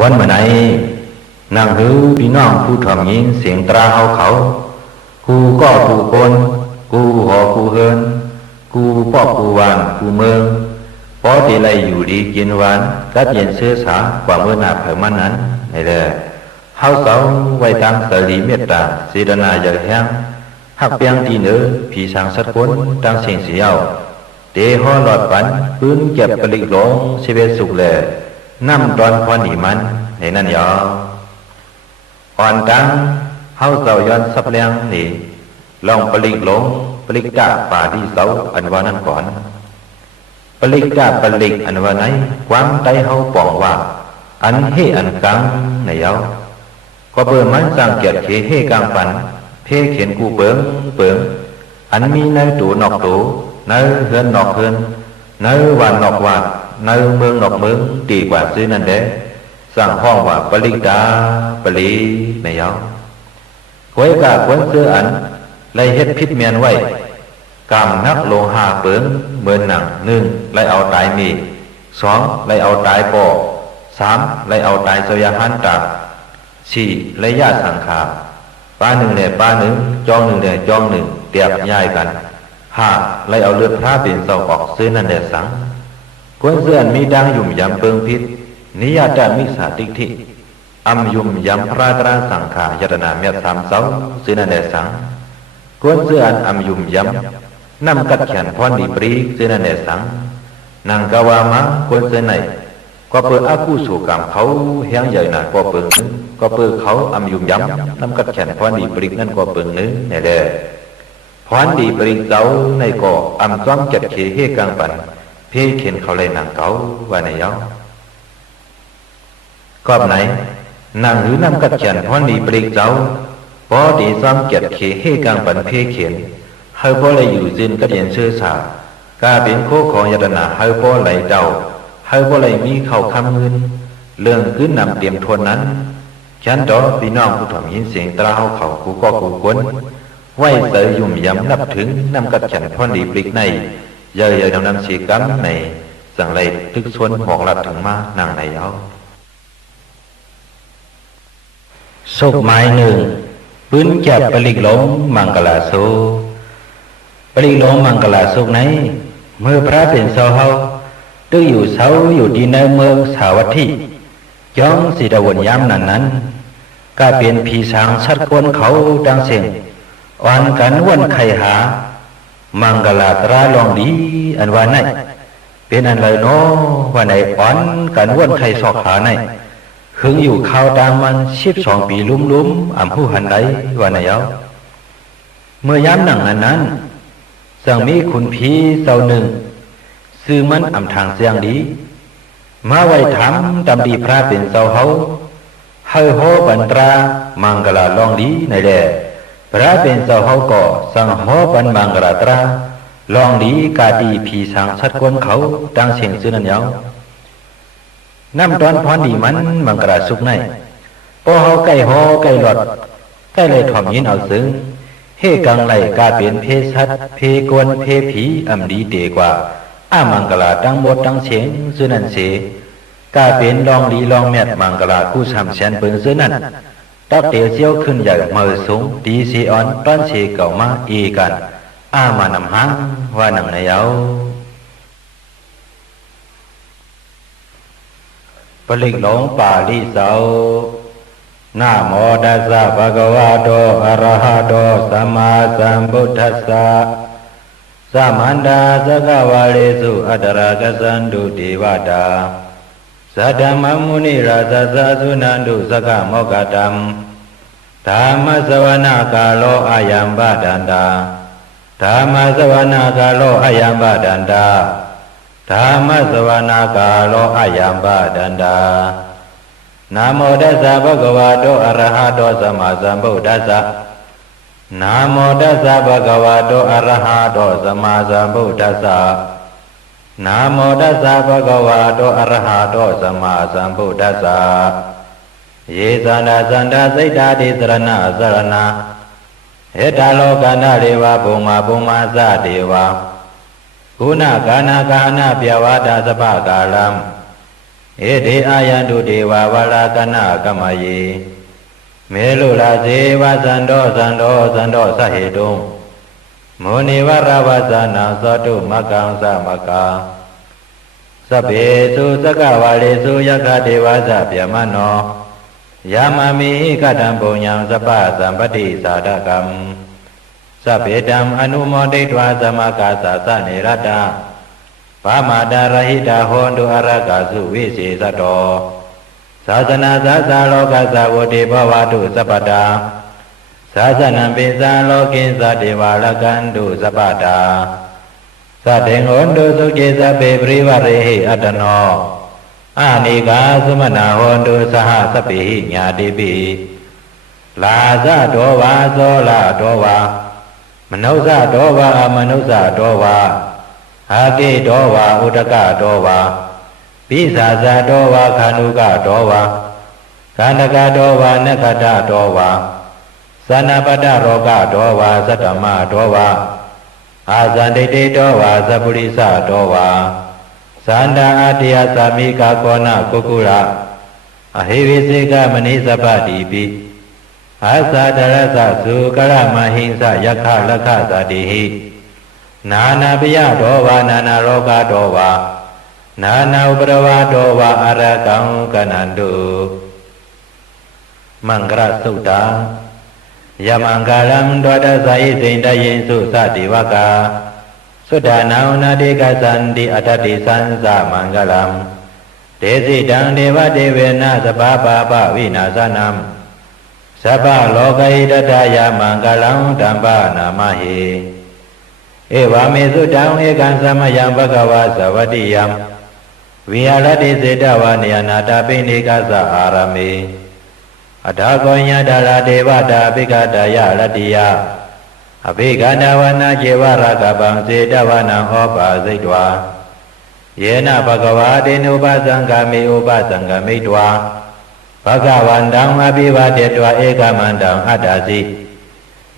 วันเมื่อไหนนั่งหือพี่น้องผู้ถ่อมยินเสียงตราเฮาเขากูก็กูคนกูหอกูเฮินกูปอกกูวานกูเมืองพอที่ไรอยู่ดีกินหวานกัดเย็นเสื้อสากว่าเมื่อหนาเผยมันนั้นนี่แหละเฮาเสาไว้ตามสรีเมตตาสีดนาอยากแห้งหักเปียงตีเนื้อผีสางสัตว์คนตั้งเสียงเสียวเดหอหลอดปันปืนเก็บปลิกหลงชีวิตสุขแหล่น้ำตอนพอหนีมันในนั่นยออ่อนดังเฮาเสาย้อนสับแรงนี่ลองปลิกหลงปลิกกะป่าที่เสาอันว่านั้นก่อนปลิกกะปลิกอันว่าไหนความใจเฮาป่องว่าอันเฮอันกังในยอก็เบิ่มมันสร้างเกียรติเฮกังปันเพเขียนกูเปิงอันมีในตูนอกตูในเฮือนนอกเฮือนในวันนอกวันในเมืองนอกเมืองดีกว่าซื้อนั่นเด้สร้างห้องว่าปลิกาปลีในยอควยกะควยเสื้ออันไล่เฮ็ดพิษเมียนไว้กำนักโลหะเปิงเหมือนหนังหนึ่งไล่เอาตายมีสองไล่เอาตายปอสามไล่เอาตายเสยหันตาสี่ไล่ญาสังขาป้าหนึ่งเนี่ยป้าหนึ่งจองหนึ่งเนี่ยจองหนึ่งเตียบย้ายกันห้าไล่เอาเลือดพระเป็นเสาออกซื้อนั่นแหละสังควยเสื้อมีดังยุ่มยำเปิงพิษนิยาจามิสาติทิอัมยุมยำพระตราสังขายตนาเมียสามเสาซื้อนั่นแหละสังกวนเสื้ออันอัมยุมยำนำกัดแขนพรดีปรีซื้อนั่นแหละสังนางกาวามะกวนเสื้อไหนก็เปิดอากูสู่กรรมเขาแห้งใหญ่หนาก็เปิงก็เปิดเขาอัมยุมยำนำกัดแขนพรดีปรีนั่นก็เปิงนึนี่แหละพรดีปรีเจ้าในก่ออัมจ้อมจัดเขเฮกังปันเพเข็นเขาเลยนางเก่าว่าในยอกอบไหนนางหรือนำกัดแขนพรดีปรีเจ้าพอดีซ้อมเกียรติเขเฮกังปันเพเขียนเฮาพอเลยอยู่จินก็เรียนเชื่อสากาเป็นโคของยตนาเฮาพอไหลเดาเฮาพอเลยมีเข้าคำเงินเรื่องคือนำเตรียมทวนนั้นฉันต่อพี่น้องผู้ถ่อมยินเสียงตราเฮาเขากูก็กูกวนไหวเสยยุ่มยำนับถึงนำกัดแขนพรดีปรีในเย่ยๆนำสีกัมในสังเลยทึกชวนหอกหลัดถึงมานางในเยาสุกไม้หนึ่งปืนจับปลิกหลงมังกลาโซปลิกหลงมังกลาโซไหนเมื่อพระเป็นเสาเฮาตื้ออยู่เสาอยู่ดีในเมืองสาวัตถีย้องสีดาวนย้ำนั้นก็เป็นผีสางชัดกวนเขาดังเสียงอ่อนกันวนไข่หามังกลาตราลองดีอันว่าไหนเป็นอันไรเนาะว่าไหนอ่อนกันวนไข่สอกหาไหนหึงอยู่ข้าวดังมัน12 ปีลุ้มๆอ่ำผู้หันไดว่าไหนเอาเมื่อย้ำหนังนั้นสั่งมีขุนผีเจ้าหนึ่งซื้อมันอ่ำทางเสียงดีมาไว้ถามดำดีพระเป็นเจ้าเฮาเฮาโหบันตรามังกลาลองดีในแลพระเป็นเจ้าเฮาก็สั่งโหบันมังกลาตราลองดีกาดีผีสางชัดกวนเขาดังเสียงซื้อนั่นเอาน้ำตอนพรดีมันมังกราสุกในพอเฮาใกล้หอใกล้หลอดใกล้เลยถ่อมยินเอาซึ้งเฮกังไหลกาเป็นเพชัดเพกวนเพผีอำดีเดกว่าอามังกราตั้งบทตั้งเสียงซื้อนั่นเสกาเป็นลองดีลองแมดมังกราคู่สามแสนเปิงซื้อนั่นตักเตียวเจียวขึ้นใหญ่เมื่อสูงดีเสียอ่อนต้อนเสเก่ามาอีกันอามานำหางว่าหนังในเอาปลิกหลงปาลิเสานะโมตัสสะภะคะวะโตอะระหะโตสัมมาสัมพุทธัสสะสัมมันตาสกวาเลสุอัตตระกัสสันตุเทวตาสัทธมมุนิราชสะสุนันตุสกโมกขตัมธรรมสวนาคาโลอายัมบาดันตาธรรมสวนาคาโลอายัมบาดันตาธรรมสวนาคาโลอายัมบาดันตานะโมตัสสะภะคะวะโตอะระหะโตสัมมาสัมพุทธัสสะนะโมตัสสะภะคะวะโตอะระหะโตสัมมาสัมพุทธัสสะนะโมตัสสะภะคะวะโตอะระหะโตสัมมาสัมพุทธัสสะเยสันดาสันดาสิทธาติสรณะสรณะเหตาโลกานาเรวะภูมิสะเทวะกุณกานาเปียวาตาสภากาลัม เอเดอายันตุเทวาวาลากนะกัมมเยเมลุลาเสวะสันโดสันโดสันโดสะเหตุงโมนิวราวาสนาสตุมกังสมกาสัพเพสุสกวาเลสุยะคเทวะสัพยมโนยามามิกตัมปุญญังสัพพะสัมปติสาดกัมสัพเพตัมอนุโมทิตวาสมกาสสะเนรตาปามาดารหิตาโหนตุอรกาสุวิเศษโตศาสนาสาสาโลกัสสาวติภวตุสัพพตาศาสนัมปิสาโลกิสเทวาลกันตุสัพพตาสัตถิงโหนตุสุขิสัพเพปริวเรหิอัตโนอานิกาสุมนาโหนตุสหสัพพิญาติปิลาสะโตวาโสลาโตวามนุสะโตวาอมนุสะโตวาอากิโตวาอุตกะโตวาปิสาสะโตวาคานุกะโตวากันตกะโตวานคตะโตวาสนาปตะโรกะโตวาสัตตมะโตวาอาสันติติโตวาสัพพุริสะโตวาสันดาอาติยสามิกาโกนะกุกุระอหิวิสิกามณิสัพพติปิอาสาดรสะสุกรมหิงสะยะคะละคะสติหินานาปิยโตวานานาโรกะโตวานานาอุปรวาโตวาอรกังกนันตุมังกรสุตตายมังกาลัมโดดสายสินทยินสุสติวกาสุดานานาติกสันติอัตติสันสมังกลัมเตสิตังเทวเทเวนะสภาปะปะวินาสนัมสัพพะโลกัยตถายามังกลังธัมปะนามหิเอวามิสุตังเอกันสมยังภควาสวัสดิยังวิหารติเสตวานิยนาตปิณิกัสสะอารามิอัฏฐโกญญาดาลาเทวตาภิกขตายะรติยาอภิกขณวนาเจวรากบังเสตวานังโอปาสิตวาเยนะภควาเตนุปสังฆามิอุปสังฆมิตวาภควันตังอภิวาเทตวาเอกมันตังอัตตาสิ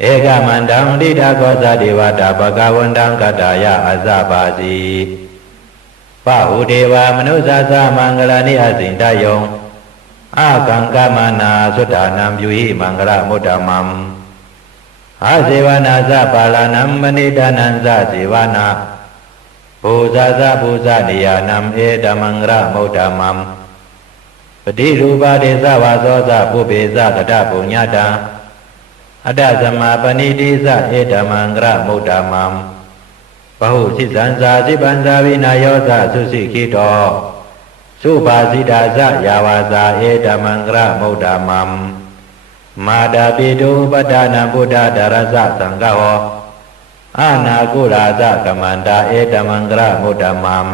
เอกมันตังดิดาโกสะเทวตาภควันตังกัตตายะอัสสะปาสิปะหุเทวามนุสสะสมังกลานิอสินทยงอากังกามนาสุตตานัมยุหิมังกลมุตตมัมอาเสวนาสะปาลานัมมณิดานันสะเสวนาภูซาสะภูซานิยานัมเอตมังกลมุตตมัมปฏิรูปาเดสวาโสสะปุเปสะกตปุญญาตาอัตตสมาปณิติสะเอตมังกลมุตตมัมปะหุสิสันสาสิปันสาวินาโยสะสุสิขิโตสุภาสิตาสะยาวาสาเอตมังกลมุตตมัมมาดาปิตุปทานังพุทธดารสะสังฆโหอานาคุราสะกัมมันตาเอตมังกลมุตตมัม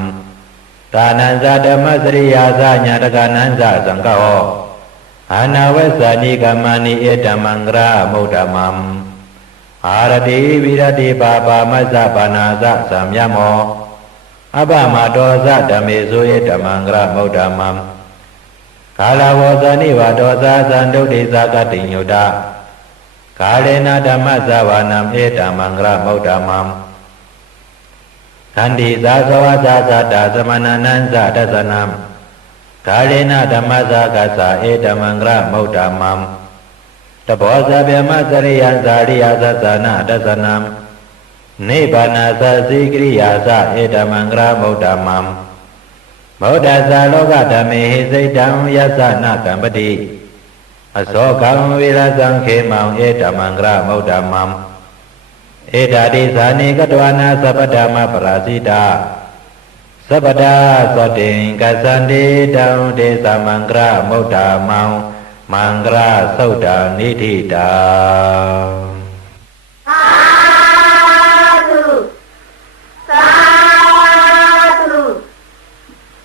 ตานันสะธรรมสริยาสะญาตกานันสะสังฆโหอานาเวสานิกัมมานิเอตมังกลมุตตมัมอารติวิรติปาปามัสสะปานาสะสัมยโมอภมาโตสะธรรมิสุเอตมังกลมุตตมัมกาลาวสานิวาโตสะสันตุติสากติญุตากาเลนะธรรมสวานัมเอตมังกลมุตตมัมขันติสาสวะสาสัตตสมนานันสะทัสสนัมกาเลนะธรรมสกัสสะเอตมังกลมุตตมัมตโพสะเบมะสริยันสาริยาสัสสนะทัสสนัมนิพพานาสัสสิกริยาสะเอตมังกลมุตตมัมโมดัสสะโลกธรรมิหิสิตังยัสสะนะกัมปติอโศกังวิรสังเขมังเอตมังกลมุตตมัมเอตติสานิกตวานาสัพพธรรมปราสิตาสัพพดาสติงกัสสันติตังเตสะมังกลมุตตมังมังกลสุตตานิธิตาสาธุสาธุ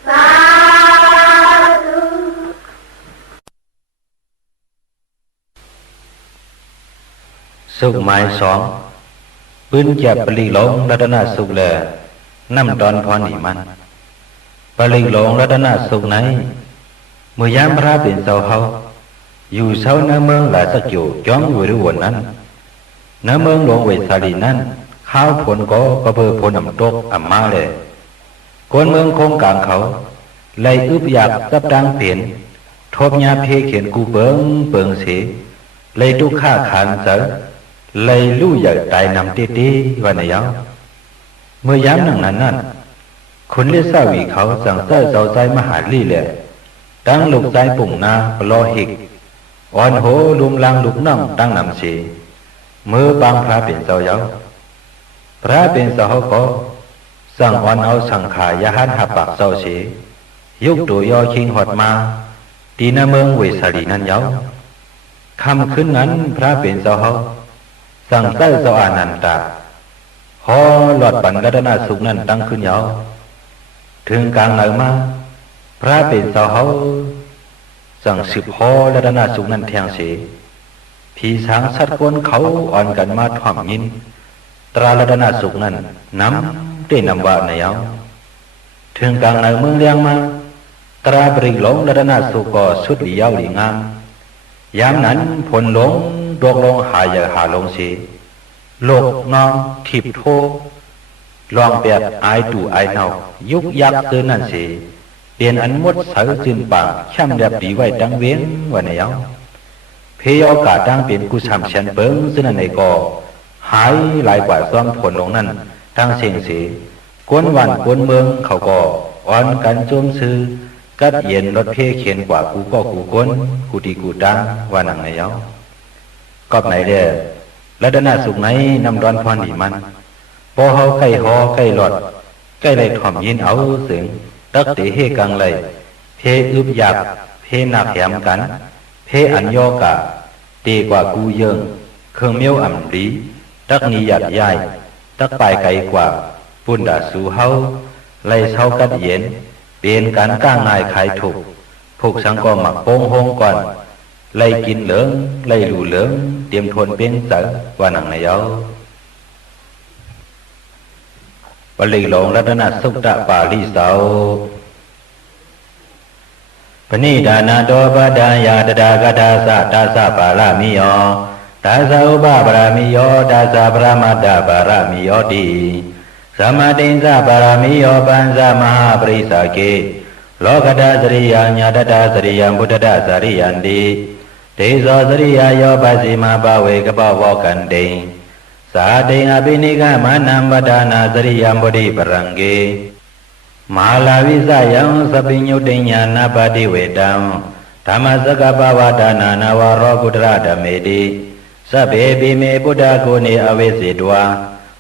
สาธุ สุขหมายสองปืนจับปลีหลงรัตนสุขแลน้ำตอนพรนิมันปลีหลงรัตนสุขไหนเมื่อยามพระเป็นเสาเขาอยู่เสาหน้าเมืองหลายสักอยู่จ้องอยู่ด้วยวันนั้นหน้าเมืองหลวงเวสาลีนั้นข้าวผลก็เพื่อผลน้ำตกอ่ำมาเลยคนเมืองคงกลางเขา lấy ướp dạp sắp đang phiền thốp nhà phê khiển cú bướng xế lấy đúc khá khán sở lấy lưu dở tại nằm tê tê và này áo mới dám nặng nắnคนเลี้ยสาวีเขาสั่งเส้าเจ้าใจมหาลีแหละตั้งลูกใจปุ่งนาปลอหิกอ่อนโหลุมลังลูกน้องตั้งนำเสมือบางพระเป็นเจ้าเย้าพระเป็นเจ้าก็สั่งอ่อนเอาสังขายาหันหับปากเจ้าเสยุกตัวยอคิงหอดมาตีนาเมืองเวสาลีนั้นเย้าคำขึ้นนั้นพระเป็นเจ้าสั่งเส้าเจ้าอานันตาฮอหลอดปันกัตนาสุขนั้นตั้งขึ้นเย้าถึงกลางเหนือมาพระเป็นเจ้าเขาสั่งสืบฮอและดนาสุขนั้นแทงเสียผีสางสัตว์ก้นเขาอ่อนกันมาถ่อมยินตราและดนาสุขนั้นน้ำได้นำว่าในเอาถึงกลางเหนือเมืองเลี้ยงมาตราบริหลงและดนาสุขก็สุดหลีเย้าหลีงามยามนั้นผลหลงดวกลงหายหาลงเสียโลกน้องทิพโทลองแบบไอตู่ไอเนายุกยักเตือนนั่นสิเปลี่ยนอันมดเสือจืนปากช่ำแบบดีไว้ดังเว้นวันไหนเอาเพยโอกาสดังเปลี่ยนกุศลเชียนเบิ้งซึ่งนั่นในก็หายหลายกว่าซ้อมผลลงนั้นทั้งเสียงสีกวนวันกวนเมืองเขาก็อ่อนกันโจมซื้อกัดเย็นรถเพเขียนกว่ากูก็กูก้นกูดีกูดังว่าหนังไหนเอาก็ไหนเด้อและด้านหน้าสุขไหนนำดอนพรดีมันพอเฮาใกล้ฮอใกล้หลอดใกล้ไหลถ่อมยินเอาเสียงตักเตเฮกังไหลเพอึบหยับเพนักแหมกันเพอันยอกะเตกว่ากูเยิงเครื่องเมียวอ่ำดีตักนี้หยัดย่ายตักปลายไกลกว่าปุ่นดาสู่เฮาไหลเช้ากัดเย็นเป็นการก้างง่ายขายถูกพวกสังก็หมักโป้งโฮงก่อนไหลกินเหลืองไหลหลู่เหลืองเตรียมทนเป็นเสือว่าหนังไหนเอาปลีหลงรัตนสุตตะปาลิเสาปณิดานาโตปดายาตดากตาสะตาสะปารามิโยตาสะอุปปารามิโยตาสะปรมัตถปารามิโยติสมาติสะปารามิโยปัญสมหาปริสาเกโลกตาสริยาญาตตาสริยังพุทธตาสริยันติเตโสสริยาโยปัสสิมาภเวกปวกันติสาเตอภินิกามานัมปดานาสริยัมปุริปรังเกมหาลาวิสยังสปิญญุติญาณปฏิเวตังธรรมสกปวดานานาวโรกุตระธเมติสัพเพปิเมพุทธโกเนอเวสิตวา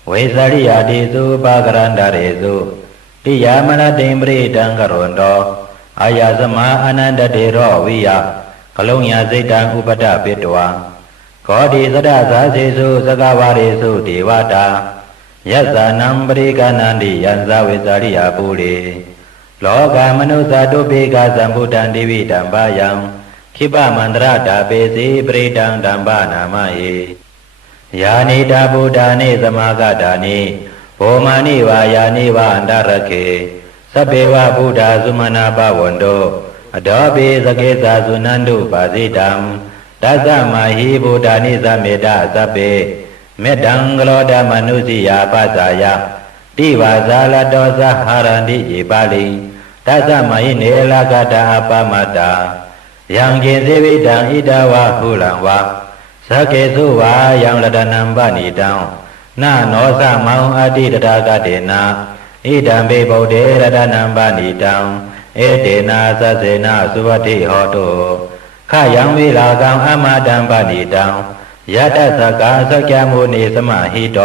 เวสริยาติสุปะกรันดาเรสุติยามรติมปริตังกรุณโตอายาสมาอนันตเตโรวิยะกลุงยาสิตังอุปตะปิตวาขอดีสดาสาสิสุสกวาริสุเทวตายัสสานัมปริกานันติยันสาเวสาริยาปุเรโลกามนุสาตุเปกาสัมพุทธันติวิตัมปายังขิปะมันตระตาเปสีปริตังตัมปานามาเยยานิตาบุตานิสมากตานิโภมานิวายานิวาอันตรเคสัพเพวะพุทธาสุมาณาภวันโตอดอเปสเกสาสุนันตุปาสิตัมตัสสะมาหิบุตานิสัมเมตตาสัพเพเมตตังกโลดมนุสิยาปัสสายะติวาสาลโตสหารันติอิปาลิตัสสะมาหิเนลกตาอปามาตายังเกสิวิตังอิดาวะหุลังวะสเกสุวายังระดานัมปณิตังนาโนสะมังอติตถากเตนะอิดัมเปโพเดระดานัมปณิตังเอเตนะสัสเสนะสุวัติโหตุข้ายังวิลากังอมาดัมปณิตังยัตสกาสกยมุนีสมาหิโต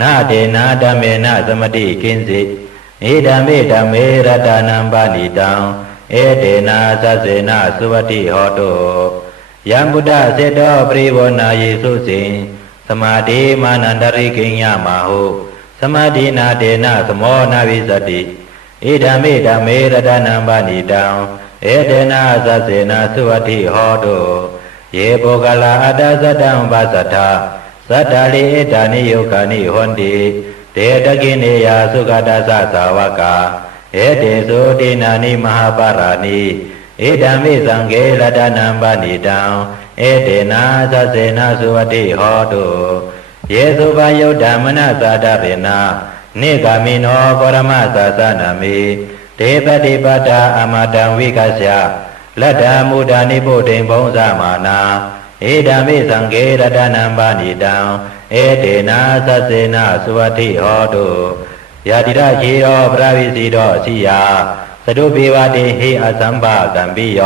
นาเดนะธัมเมนะสมติกินสิอิดัมเมธัมเมรตานัมปณิตังเอเตนะสัสเสนะสุวัติโหตุยัมพุทธเสโตปริวนาเยสุสิสมาธิมานันตริกิญญามาหุสมาธินาเดนะสโมนาวิสติอิดัมเมธัมเมรตานัมปณิตังเอเตนะสัสเสนะสุวัติโหตุเยโปกลาอัตสัตตังปัสสัทธาสัตตาลิเอตานิโยกานิหนติเตตกิเนยาสุขตัสสะสาวกาเอเตสุตินานิมหาปารานิเอตัมมิสังเกลตานัมปณิตังเอเตนะสัสเสนะสุวัติโหตุเยสุปยุตธรรมนะสาดาเรนะเนกามิโนปรมัสสะนามิ เตปฏิปตาอมาตังวิกัสสะลัดดามุดานิโพธิบงสมานาเอดามิสังเกรตนัมปานิตังเอเตนะสัสเสนะสุวัติโหตุยาติระชีโรพระวิสีโรสิยาสดุปิวาติหิอสัมภากัมปิโย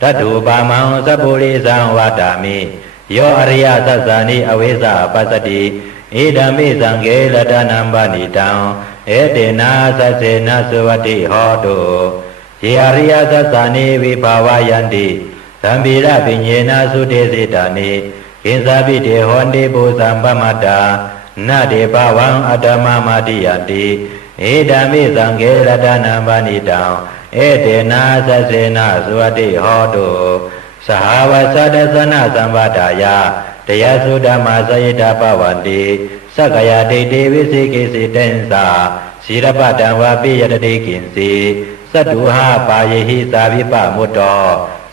ตัตถุปามังสัพพุริสังวัตามิโยอริยสัสสานิอเวสาปัสสติเอดามิสังเกรตนัมปานิตังเอเตนะสัสเสนะสุวัติโหตุเยอริยสัสสานิวิภาวายันติสัมปิระปิญเยนะสุเทสิตานิกินสาปิเทหอนติปุสัมปมัตตานาเดภวังอัตมะมาติยันติเอดามิสังเกรตนัมปานิตังเอเตนะสัสเสนะสุวัติโหตุสหาวสัตสนะสัมปทายาตยสุဓမ္မสยิตาปวันติสักยาติติวิสิกิสิเตนสาศิรปะตังวาปิยตติกินสีสัตถุหาปายหิสาวิปมุตโต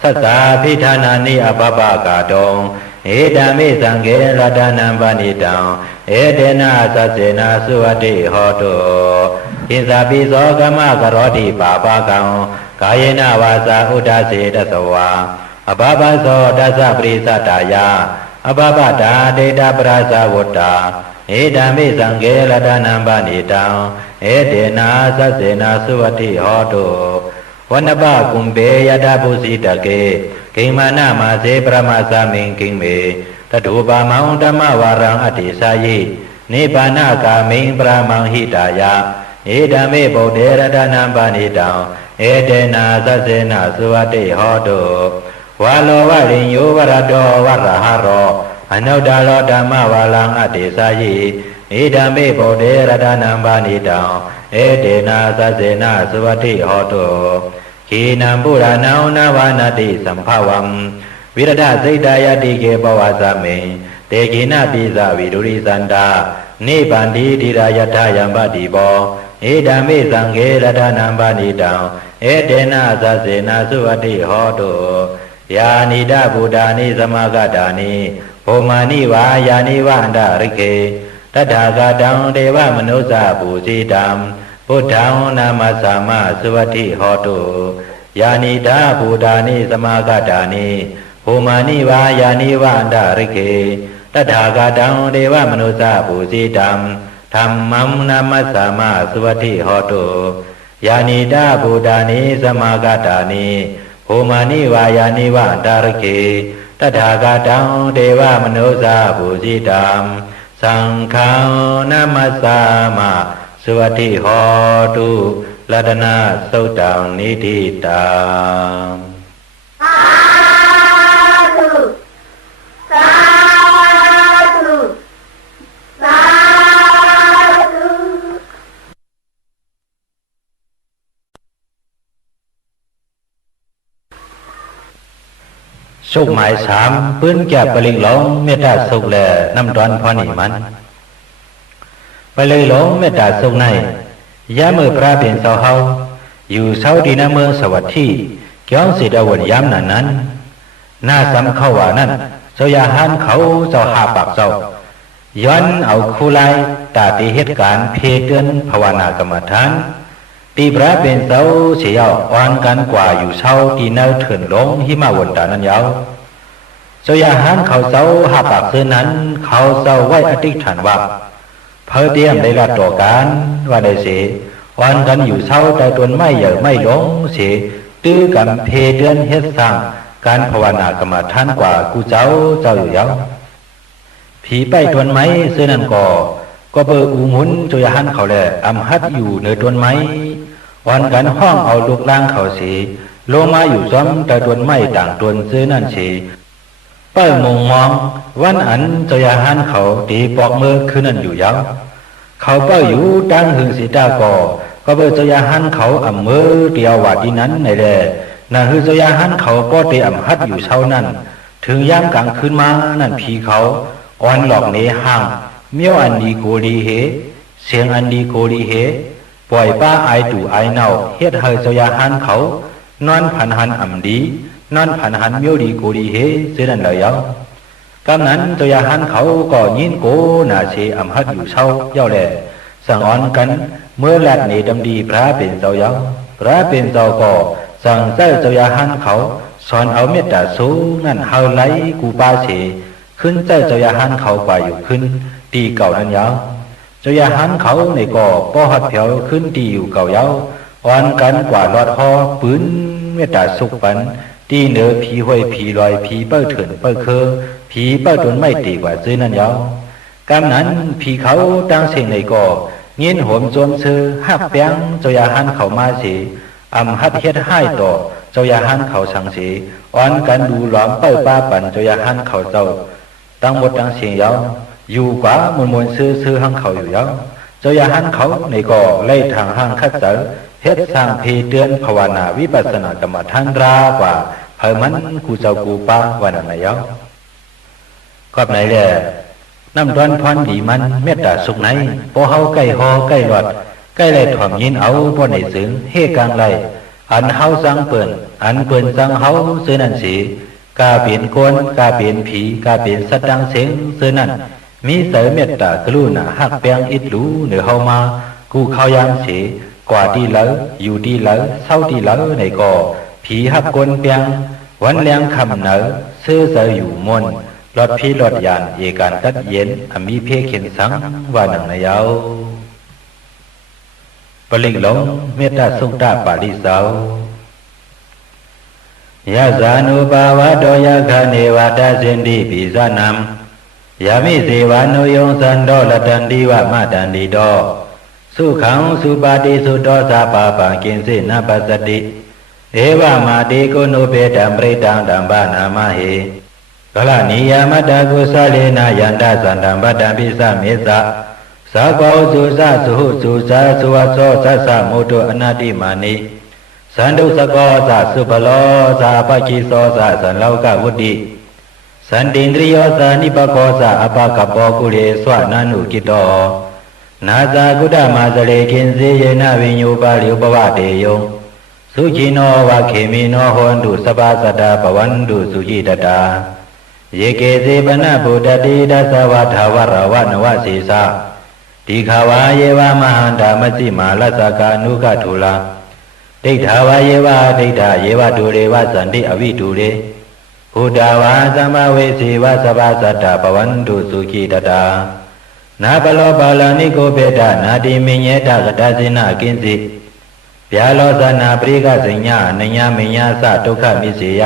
สัสสาภิธานานิอภปกาตงเอตามิสังเกรตนัมปานิตังเอเตนะสัสเสนะสุวัติโหตุอิสาปิโสกมะกโรติปาปะกังกายเนวาสาอุดาเสตสวาอภปโสตัสสะปริสัตตายาอภปตาเดตปราสาวุตตาเอตามิสังเกรตนัมปานิตังเอเตนะสัสเสนะสุวัติโหตุวันนปะกุมเปยตาปุสิตเกกิมานะมาเสปรมาสามิงกิงเมตถุปามังธรรมวารังอติสายินิพพานกามิงปรามังหิตายะเอตามิปุเดรตนัมปานิตังเอเตนะสัสเสนะสุวัติโหตุวาโลวะริญโยวรโตวะระหะโรอนุตตโรธรรมวารังอติสายิเอตามิปุเดรตนัมปานิตังเอเตนะสัสเสนะสุวัติโหตุขีนัมปุรานังนาวานาติสัมภวัมวิรดาสิตายติเกปวาสเมเตกินาปิสวิดุริสันตานิพพันติติรายทายัมปติโปเอดามิสังเกรตนัมปานิตังเอเตนะสัสเสนะสุวัติโหตุยานิดาบุดานิสมากตานิโภมานิวายานิวันดาริเกตถาคตังเทวมนุสสะปุสิตังพุทธังนามัสสามะสุวัติโหตุยานิดาภูตานิสมากตานิโภมานิวายานิวันดาริเกตถาคตังเทวมนุสสะปุสิตังธัมมังนามัสสามะสุวัติโหตุยานิดาภูตานิสมากตานิโภมานิวายานิวันดาริเกตถาคตังเทวมนุสสะปุสิตังสังฆังนามัสสามะสุวัติโหตุลัตนะสุตังนิธิตังสาธุสาธุสาธุ สุขหมายสามปื้นแก่ปลิงหลงเมตตาสุขแลน้ำร้อนพอนี่มันไปเลยหลงเมตตาสุขในยามมือพระเป็นเสาเฮาอยู่เสาดีนาเมืองสวัสดิ์เกี่ยวสิดาวนยามนั้นหน้าซ้ำเข้าว่านั้นเจ้าอย่าหันเขาเจ้าหาปากเจ้าย้อนเอาคู่ไล่ตาตีเหตุการณ์เพเตือนภาวนากรรมฐานตีพระเป็นเสาเสียอ่อนกันกว่าอยู่เสาตีเนื้อเถื่อนหลงหิมาวนตานั้นยาวเจ้าอย่าหันเขาเจ้าหาปากเสื้อนั้นเขาเจ้าไว้อธิษฐานว่าเพื่อเตรียมได้ละต่อการว่าได้เสียอ่อนกันอยู่เสาแต่ตนไม่เหย่อไม่หลงเสียตื้อกันเพเดือนเฮ็ดสร้างการภาวนากรรมฐานกว่ากูเจ้าอยู่ยาวผีไปตนไม้เสื้อนั้นก็เบออูหมุนจอยหันเขาแหละอำหัดอยู่เหนือตนไม้อ่อนกันห้องเอาลูกล่างเขาเสียลงมาอยู่ซ้ำแต่ตนไม้ต่างตนเสื้อนั่นเสียเป้ามองมองวันอันจอยหันเขาตีปอกมือคือนั่นอยู่ยาวเขาเป้าอยู่ตั้งหึงสีตาก็เบอจอยหันเขาอำมือเดียวว่าดีนั้นในแหละนั่นคือจอยหันเขาก็เตะอำหัดอยู่เช้านั้นถึงยามกลางคืนมานั่นผีเขาอ่อนหลอกเนห่างเมียวอันดีโกดีเฮเสียงอันดีโกดีเฮปล่อยป้าไอตู่ไอเน่าเฮ็ดให้จอยหันเขานอนผันหันอ่ำดีนอนผันหันเมียวดีโกดีเฮเสียนั่นเลยยาวกำนั้นจอยหันเขาก็ยินโกน่าเชอำหัดอยู่เช้าเย้าแหละสั่งอ่อนกันเมื่อแลดเนดำดีพระเป็นเจ้าเย้า พระเป็นเจ้าก็สั่งเจ้าเจ้ายาหันเขาสอนเอาเมตตาสูงนั่นเฮาไหลกูปาเสขึ้นเจ้าเจ้ายาหันเขากว่าอยู่ขึ้นตีเก่านั้นยาวเจ้ายาหันเขาในก่อป้อหัดเผียวขึ้นตีอยู่เก่ายาวอ่อนกันกว่าลอดคอปืนเมตตาสุกปันตีเหนือผีห้วยผีลอยผีเป้าเถินเป้าเคอผีเป้าตนไม่ตีกว่าซื้อนั่นยาวกำนั้นผีเขาตั้งเสียงในก่อเงินหอมจวนซื้อหักแป้งเจ้ายาหันเขามาเสีหัดเฮ็ดให้ต่อเจ้ายาหันเขาสังเสีอ่อนกันดูหลอมเป้าป้าปั่นเจ้ายาหันเขาเจ้าตั้งหมดตั้งเสียงยาวอยู่กว่ามวลซื้อหังเขาอยู่ยาวเจ้ายาหันเขาในก่อไล่ทางห้างคัดเจอเฮ็ดสร้างเพเตือนภาวนาวิปัสสนากรรมฐานรากว่าเพิ่มันกูเจ้ากูป้าวันนั้นยาวก็ไหนแหละน้ำดอนพรดีมันเมตตาสุขไหนพอเฮาใกล้หอใกล้หลอดใกล้ไหลถ่อมยินเอาบ่ในสึงเฮกลางไหลอันเฮาสังเปิ้นอันเปิ้นสังเฮาซื้อนั่นสิกาเปลี่ยนคนกาเปลี่ยนผีกาเปลี่ยนสัตว์ดังเสียงซื้อนั่นมีเสเมตตากรุณาหักแปงอิดรู้เหนือเฮามากูเข้ายามสิกว่าดีเหลออยู่ดีเหลอเศร้าดีเหลอในก่อผีหักกนแปงวันแรงคำเหนอซื้อเสอยู่มนรถพี่รถยานเอการตัดเย็นมีเพเข็นสังว่าหนังนายาวปลิงหลงเมตตาสุงตาปาลิสาวยาสานุปาวะโดยาคาเนวาตาสินดีปิสานามยามิเสวานุยงสันโดละตันดีวะมาตันดีโดสุขังสุปาติสุโตสาปาปังกินสินาปัสสติเอวะมาติโกนุเปตัมปริตังดัมบานามาเหกลานิยามตากุสเลนะยันตาสันตัมปัตตัมปิสะเมสะสาโกสุสะสุหุสุสะสุวัสโสสัสสะโมตุอนาติมานิสันตุสโกสะสุปโลสะปะกิโสสะสันโลกวุติสันตินทริโยสะนิปโกสะอปะกปโปกุเลสวะนานุกิโตนาสากุดมาสเลกินสีเยนะวิญญูปาลิอุปวะเตโยสุขิโนวะเขมิโนโหนตุสปาสัตตาปวันตุสุจิตตาเยเกสีปนะปุตติดัสสวะทาวรวะนวะสีสาติขาวาเยวามหันตามจิมาลัสสกานุกทุลาဒိဋ္ဌာဝါယေဝဒိဋ္ဌာယေဝဒုရေဝသန္တိအဝိဒုရေဘုဒ္ဓဝါသမ္မာဝေစီဝသဗ္ဗသတ္တပဝန္တုစုခိတတနာပလောပါဠနိကိုပေတနာတိမိညေတကတဇိနကိဉ္စီဗျာလောသနာပရိကဇိညာအနညာမိညာသဒုက္ခမိစေယ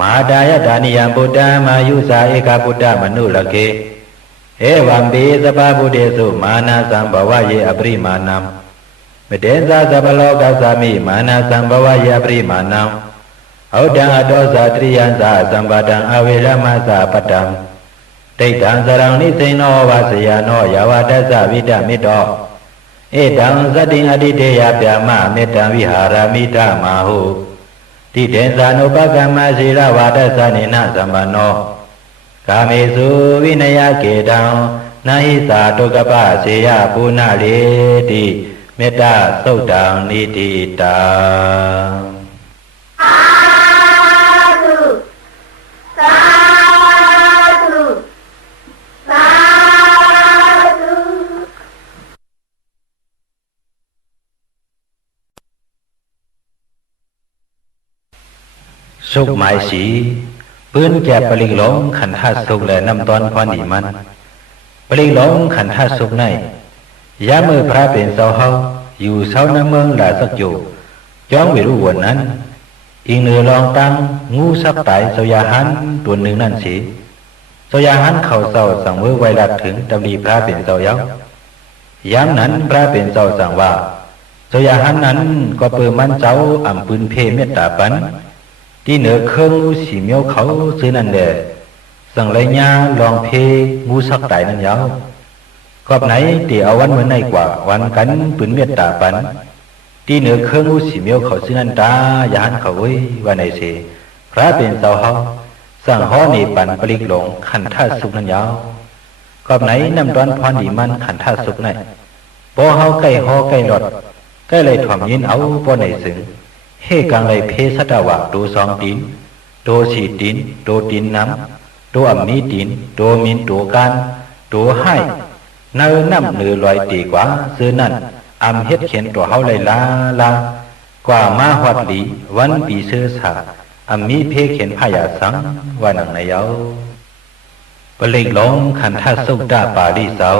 မဟာတာယဒါနိယံဗုဒ္ဓမာယုဇာဧကဗုဒ္ဓမနုလကေဧဝံပေသဗ္ဗဗုဒေသုမာနာသံဘဝယေအပရိမာဏံမတေဇာသဗ္ဗလောကသမိမာနာသံဘဝယေအပရိမာဏံဩတံအတောဇာတရိယံသာသံပါတံအဝေရမသပတ္တံဒိဋ္ဌံသရံနိစိနောဝါစယနောယဝတ္တသဝိတမေတ္တောဧတံသတ္တိအတိတေယဗျာမမေတ္တံဝိဟာရမိဓမဟုတိတေဇာနုပကမ္မစေရဝါဒသနေနသမ္ပနောကာမေစုဝိနယကေတံနာဟိသာတုကပစေယပုဏ္ဏလေတိမေတ္တာသုတ်တံနိတိတာสุขหมายสีปืนแก่ปลิงหลงขันธาสุขและน้ำตอนพรดีมันปลิงหลงขันธาสุขในยามือพระเป็นเสาเฮาอยู่เสาน้ำเมืองหลาสักอยู่จ้องวิรุวนนั้นอีกเหนือลองตั้งงูสับไตเสยาหันตัวหนึ่งนั่นสีเสยาหันเข่าเสาสั่งมือไวรัดถึงตำดีพระเป็นเสาเย้ายามนั้นพระเป็นเสาสั่งว่าเสยาหันนั้นก็เปิดมันเจ้าอ่ำปืนเพเมตตาปันที่เหนือเครื่องงูสีเมียวเขาซื้อนั่นแหละสั่งไรญาลองเพงูสักไตนั่นยาวกอบไหนตีเอาวันเมื่อไหนกว่าวันกันปืนเมตตาปันที่เหนือเครื่องงูสีเมียวเขาซื้อนั่นตาอย่าหันเขาไว้วันไหนเสพระเป็นเสาเฮาสั่งฮ้อหนีปันปลิกหลงขันท่าสุกนั่นยาวกอบไหนน้ำตอนพรดีมันขันท่าสุกไหนพอเฮาใกล้ฮ้อใกล้หลอดใกล้เลยถ่อมยินเอาพอไหนสึงเฮกังเลยเพสัตวะโดสองตีนโดสีตีนโดตีนน้ำโดอัมมีตีนโดมินโดการโดให้เนื้อน้ำเนื้อลอยตีกว่าซื้อนั่นอัมเฮ็ดเขียนตัวเฮาเลยลา กว่ามาหวัดลีวันปีเสือสาอามีเพเข็นพายาสังวันนังนายาวปลิกหลงขันทัดสุกดาปาลิเสา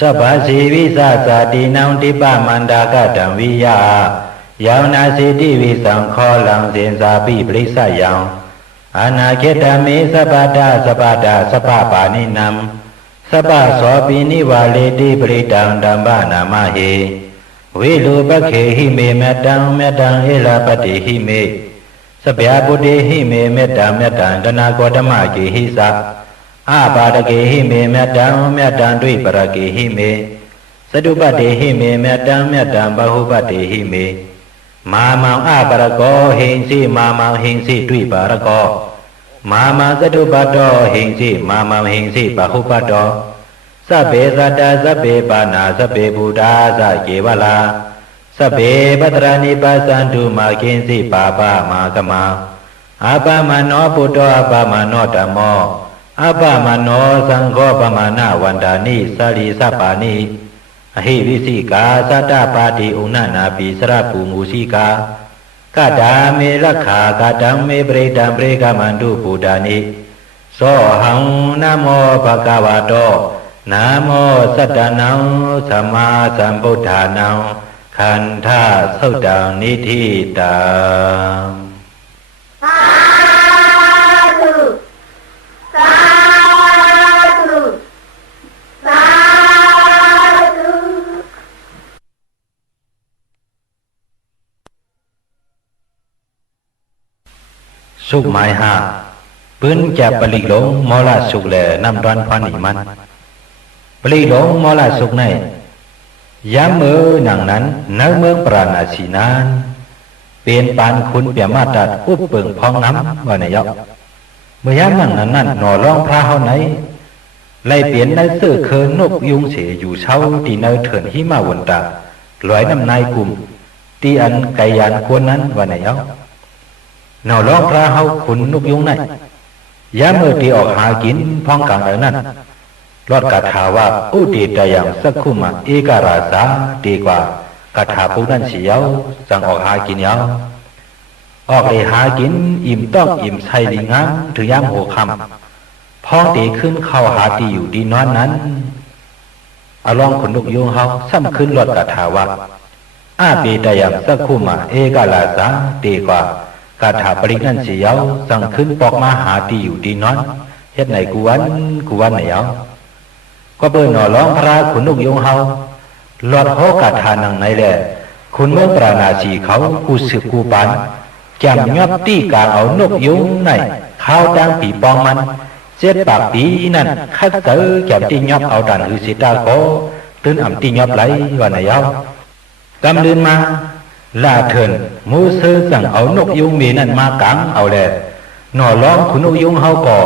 สบาสีวิสาสาตินังติปามันดากะดังวิยายาวนาสิติวิสังขอลังเสนสาปิปริสยังอนาเคตเมสปาดาสปาดาสปาปานินัมสปาโสปินิวาเลติปริตังดัมบานามาเหวิลูปะเขหิเมเมตังเมตังเอลาปฏิหิเมสเปียปุติหิเมเมตังเมตังตนาโกตมะเกหิสะอาปาตเกหิเมเมตังเมตังดุปรเกหิเมสตุปฏิหิเมเมตังเมตังบาหุปฏิหิเมมามังอาปรโกหิงสิมามังหิงสิดุปรโกมามังสตุปโตหิงสิมามังหิงสิบาหุปโตสัพเพสัตตาสัพเพปานาสัพเพบูดาสัเกวลาสัพเพปัตรานิปัสสันตุมาคินสิปาปามากมาอาปามโนปุตโตอาปามโนธัมโมอาปามโนสังโฆปมาณวันดานิสาลีสัปปานิอหิวิสิกาสัตตปาติอุณนาปิสระปูมูสิกากาดาเมรักขากาดังเมเปรตังเปรกามันตุปูดานิโสหังนะโมภะคะวะโตนะโมสัตตานังสัมมาสัมพุทธานังขันธาสุตังนิธิตังสาธุสาธุสาธุ สุขหมายห้าปืนจะปลิกหลงมอลาสุขแลนำดอนพันอีมันปลิกหลงมอลาสุขในย้ำมือหนังนั้นเนื้อเมืองปราณาสีนานเป็นปานคุณเปียมาตัดอุปเปิงพองน้ำว่าในยกเมื่อย้ำหนังนั้นหน่อร้องพระเฮาไหนไล่เปลี่ยนในเสื้อเคือนกยุงเสียอยู่เช้าตีเนอเถินหิมาวนตาลอยน้ำนายกลุ่มตีอันไกยานควรนั้นว่าในยกหน่อร้องพระเฮาขุนนกยุงไหนย้ำมือตีออกหากินพองกลางนั้นรอดกถาว่าอุติตยังสักคุมาเอกราสาดีกว่ากถาพวกนั้นเสียวสั่งออกหากินยาวออกเลยหากินอิ่มต้องอิ่มใส่ดีงามถึงย่ำหัวคำพองตีขึ้นเข้าหาตีอยู่ดีนอนนั้นอลองขนนกยุงเฮาซ้ำขึ้นรอดกถาว่าอาปีตยังสักคุมาเอกราสาดีกว่ากถาปรินั้นเสียวสั่งขึ้นปอกมาหาตีอยู่ดีนอนเฮ็ดไหนกูวันไหนเอาก็เบิ่นหน่อร้องพระขุนนกยุงเฮาหลอดโหกาทานังไหนแหละคุณเมื่อปราณาสีเขากูสืบกูปานจำยอบตีกลางเอานกยุงไหนข้าวดังปีปองมันเจ็ดปากปีนั่นคัดเตอแก้มตียอบเอาดันหือสิตาโกตื่นอ่ำตียอบไหลว่าไหนเอากำลืนมาลาเถินมูเซอสั่งเอานกยุงมีนั่นมากางเอาแหละหน่อร้องขุนนกยุงเฮาก่อ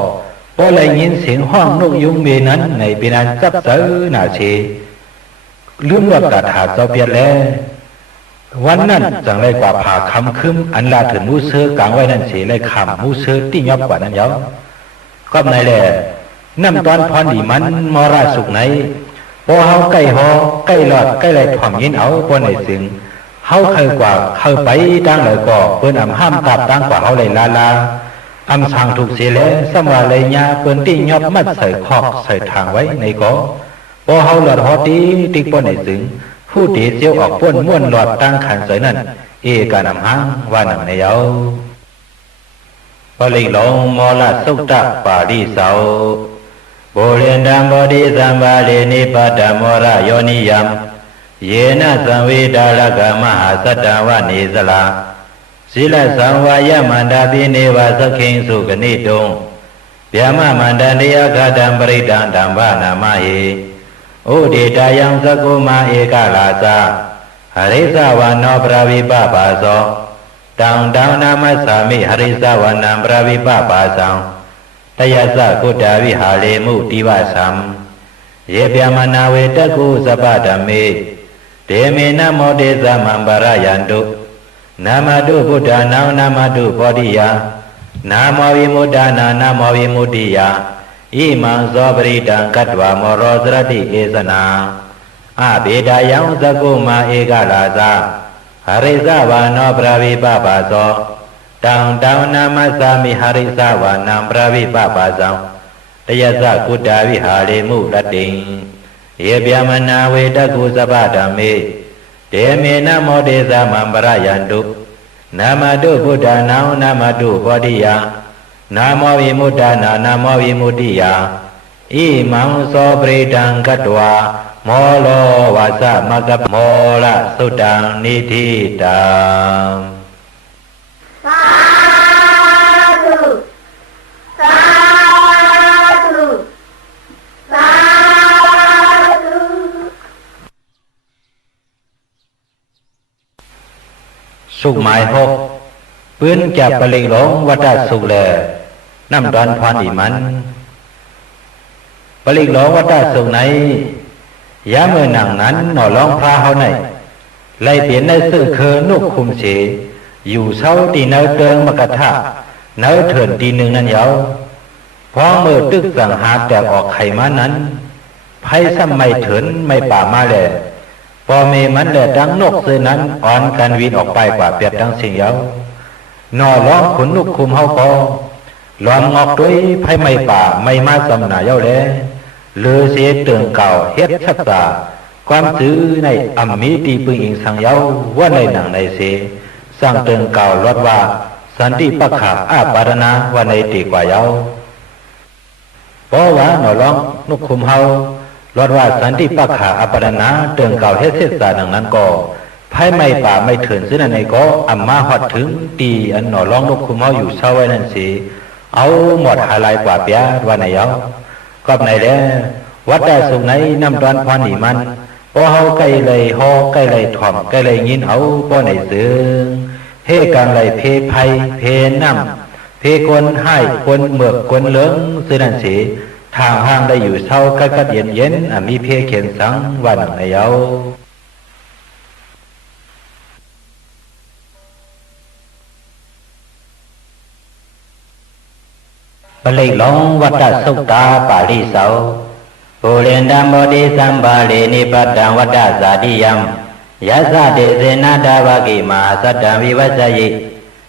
พอได้ยินเสียงห้องนกยุงเมนั้นในปีนั้นจับเสือหนาเชลืมรถกระถาเจ้าเปียดแล้ววันนั้นจังไรกว่าผ่าคำคืมอันลาถึงมูเสือกลางไว้นั่นเชไรคำมูเสือที่ยับกว่านั้นเยอะก็ในแหละน้ำตอนพรดีมันมอราสุกไหนพอเฮาใกล้หอใกล้หลอดใกล้ไรถ่อมยินเอาพอในสึงเฮาเคยกว่าเคยไปตั้งเลยก่อเปิ้นอ่ำห้ามตับตั้งกว่าเฮาเลยลาอำสั่งถูกเสียแล้วสมาเลยญาเปิ้นที่ยอบมัดใส่คอกใส่ทางไว้ในก่อพอเฮาหลอดหอตีติ๊กป้นในสึงผู้ตีเจียวออกป้นม้วนหลอดตั้งขันใส่นั่นเอกานำห้างว่าหนังในเยาปลิหลงมอลสุตตะปาริเสาโบเรนดัมบดิสัมบาเลนิปตมรโยนิยมเยนะสังเวดาลกมหาสัตตวะเนสลาศีลสังวายมันดาปิเนวะสขิงสุกนิตุงเปียมะมันดันติยะกะตัมปริตังธัมมนามาหิอุดิตายังสกุมาเอกลาสาหริสาวานโนปราวิปปาโสตังดังนามัสสามิหริสาวานังปราวิปปาสังตยัสสะกุฏาวิหาเลมุติวะสัมเยเปียมนาเวตกุสปะธัมเมเตเมนะโมเดสะมัมปะระยันตุนามาตุพุทธานังนามาตุโพธิยานาโมวิมุตตานานาโมวิมุตติยาอิมังโสปริตังกัตวะโมโรสรติเอสนา อาเบดายังสกุมาเอกลาสาหาริสาวานอปราวิปปาโสตังตังนามัสสามิหาริสาวานังปราวิปปาสังตยสะกุตตาวิหาริมุรติงเยเปียมนาเวตกุสปะธัมเมเตเมนะโมเดสะมัมปรยันตุนามาตุพุทธานังนามาตุโพธิยานาโมวิมุตตานาโมวิมุตติยาอิมังโสปริตังกัตวาโมโลวาสะมะกะโมละสุตังนิธิตังสาธุสาธุสาธุ สุขหมายหกปืนจับปลิงหลงวัดสุขแลน้ำดอนพรอีมันปลิงหลงวัดสุขไหนยามเมื่อนังนั้นหน่อร้องพระเฮาไหนไล่เปลี่ยนในสื่อเคอนุกคุมเสอยู่เช้าตีเนอเติงมกะทะเนอเถินตีหนึ่งนั้นเยาพอเมื่อตึกสังหาแตกออกไข่มานั้นไพ่ซ้ำไม่เถินไม่ป่ามาแหละพอเมมันแหละดังนกเสือนั้นอ่อนกันวินออกไปกว่าเปียดดังสิ่งเยาหน่อร้องขุนนุกคุมเฮาพอลอมงอกด้วยไพ่ไม่ป่าไม่มาสำหนาเยาแลเลือเสียเตืองเก่าเฮ็ดชัดตาความซื้อในอัมมีตีปึงอิงสังเยาว่าในหนังในเสสร้างเตืองเก่าลดว่าสันติปักขาอาปารณาว่าในตีกว่าเยาเพราะว่าหน่อร้องนุกคุมเฮาลดว่าสันติปักขาอาปารณาเตืองเก่าเฮ็ดเสษาดังนั้นก็ไพ่ไม่ป่าไม่เถินซึ่งนั่นในก็อัมมาฮอดถึงตีอันหน่อร้องนุกคุมเฮาอยู่เช้าไว้นั่นสิเอาหมดหาลายกว่าเปียว่าในเยาก็ไหนแล้ววัดได้สุขไหนน้ำดอนพรนี่มันพอเฮาใกล้เลยฮอใกล้เลยถ่อมใกล้เลยยินเอาป้อไหนเสืองเฮกังเลยเพไพเพน้ำเพกวนให้กวนเมือกกวนเหลืองซื้อนั่นสิทางห้างได้อยู่เศร้ากัดเย็นเย็นมีเพเขียนสังวันไหนเอาปลิหลงวัฏสุตตาปาริเสาโอเรนดัมโมติสัมบาเลนิปัตตังวัฏสาธิยัมยัสสะเตเสนาดาวกิมาสัตตังวิวัสยิ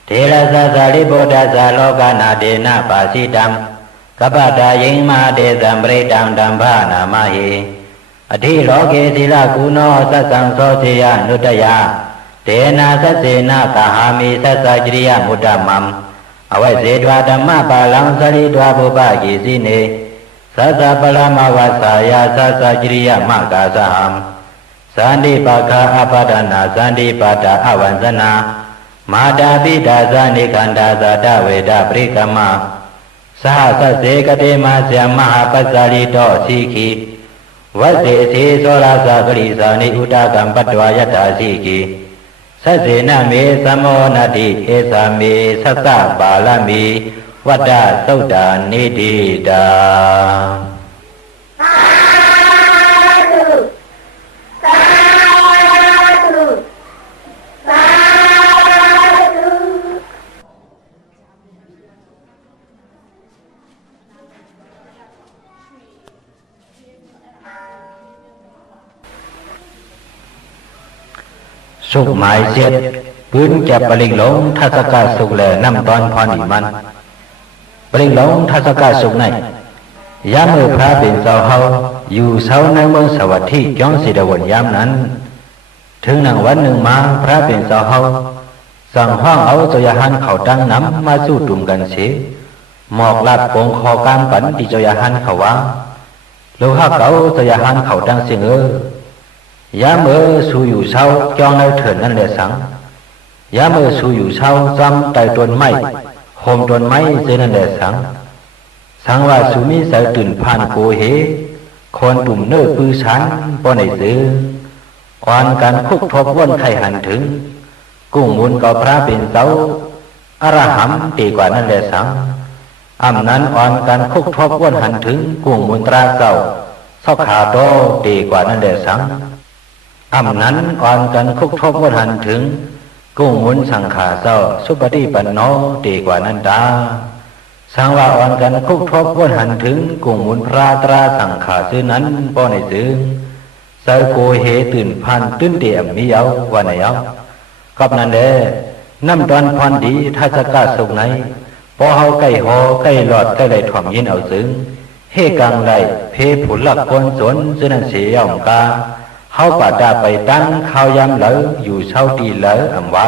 เทระสะสาริโพธัสสะโลกานาเดนะปาสิตังกัปปตายิงมาเตสัมปริตังดัมภานามาหิอธิโลเกศิลกุโนสัสสังโสเทยานุตยาเตนะสัสเสนะกหามิสัสสะจริยมุตตมัมอวัยเสดวาธรรมปาลังสริดวาบุปกิสิเนสัสสะปรามวัสสายาสัสสะจริยมกาสหัมสันติปะคาอปาดนาสันติปะตาอวันสนามาดาปิดาสานิคันดาสาดาเวดาปริกรรมะสหสัสเสกเตมาเสมหาปัสสาริโตสีขีวัสเสสีโสราสากริสานิอุตกัมปัตวายตาสีขีสัสเสนะเมสัมโมนาติเอสามิสัสสะปาลามิวัฏสุตตานิธิตาสาธุสาธุสาธุ สุขหมายเสียดปืนจับปลิงหลงทัศกาสุขแลน้ำตอนพรอีมันปลิงหลงทัศกาสุขในยามเมื่อพระเป็นเสาเฮาอยู่เสาในเมืองสวัสดิ์จ้องสิดวนยามนั้นถึงหนังวันหนึ่งมาพระเป็นเสาเฮาสั่งห้องเอาเจ้าหันเขาตั้งน้ำมาสู้ตุ่มกันเสียหมอกลัดโปงคอกามปันที่เจ้าหันเขาว่าโลหะเก่าเจ้าหันเขาตั้งเสียงยามเมื่อสู้อยู่เสาจ้องในเถินนั่นแหละสังยามเมื่อสู้อยู่เสาซ้ำไต่ต้นไม้โฮมต้นไม้เจนั่นแหละสังว่าสุมิสายตื่นผ่านโกเหคนตุ่มเนื้อปื้อฉันป้อในซื้ออ่อนการคุกทบวนไข่หันถึงกุ้งมุนก็พระเป็นเสาอรหัมตีกว่านั่นแหละสังอำนั้นอ่อนการคุกทบวนหันถึงกุ้งมุนตราเก่าซอกขาโตตีกว่านั่นแหละสังอำนั้นอ่อนการคุกทบวนหันถึงกุ้งมุนสังขาเจ้าสุปฏิปันโนตีกว่านั้นตาสังว่าอ่อนกันคุกทบวนหันถึงกุ้งมุนพระตราสังขาซื้อนั้นป้อในซื้อ สาวโกเหตื่นพันตื่นเดี่ยมมีเอาวันไหนเอากับนั้นเด้น้ำตอนพันดีทัศกาสุกไหนพอเฮาใกล้หอใกล้หลอดใกล้ไหลถ่อมยินเอาซึ้งเฮกังไหลเพผุนหลักคนสนซึ่งนั่นเสียองกาเฮาป่าดาไปตั้งข้าวยำเหลออยู่เช่าตีเหลออำว่า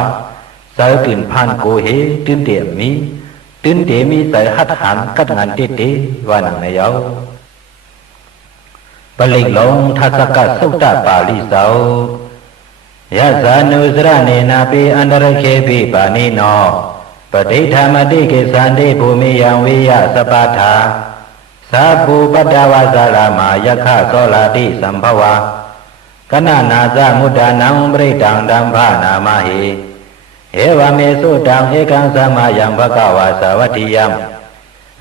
สาวตื่นพันโกเหตื่นเดี่ยมมีตื่นเดี่ยมีใส่หัดหันกัดงานเตว่านังไหนเอาปลิกลงทัศกะสุตตปาลิเสายะสานุสระเนนาปิอันตรเคปิปานิโนปฏิธรรมติเกสันติภูมิยังวิยะสปาธาสาภูปัตตวาสารามายะคะโสลาติสัมภวะกนะนาสะมุตตานังปริตังดัมภานามาหิเอวเมสุตังเอกังสมายังภกวาสาวัตถิยัม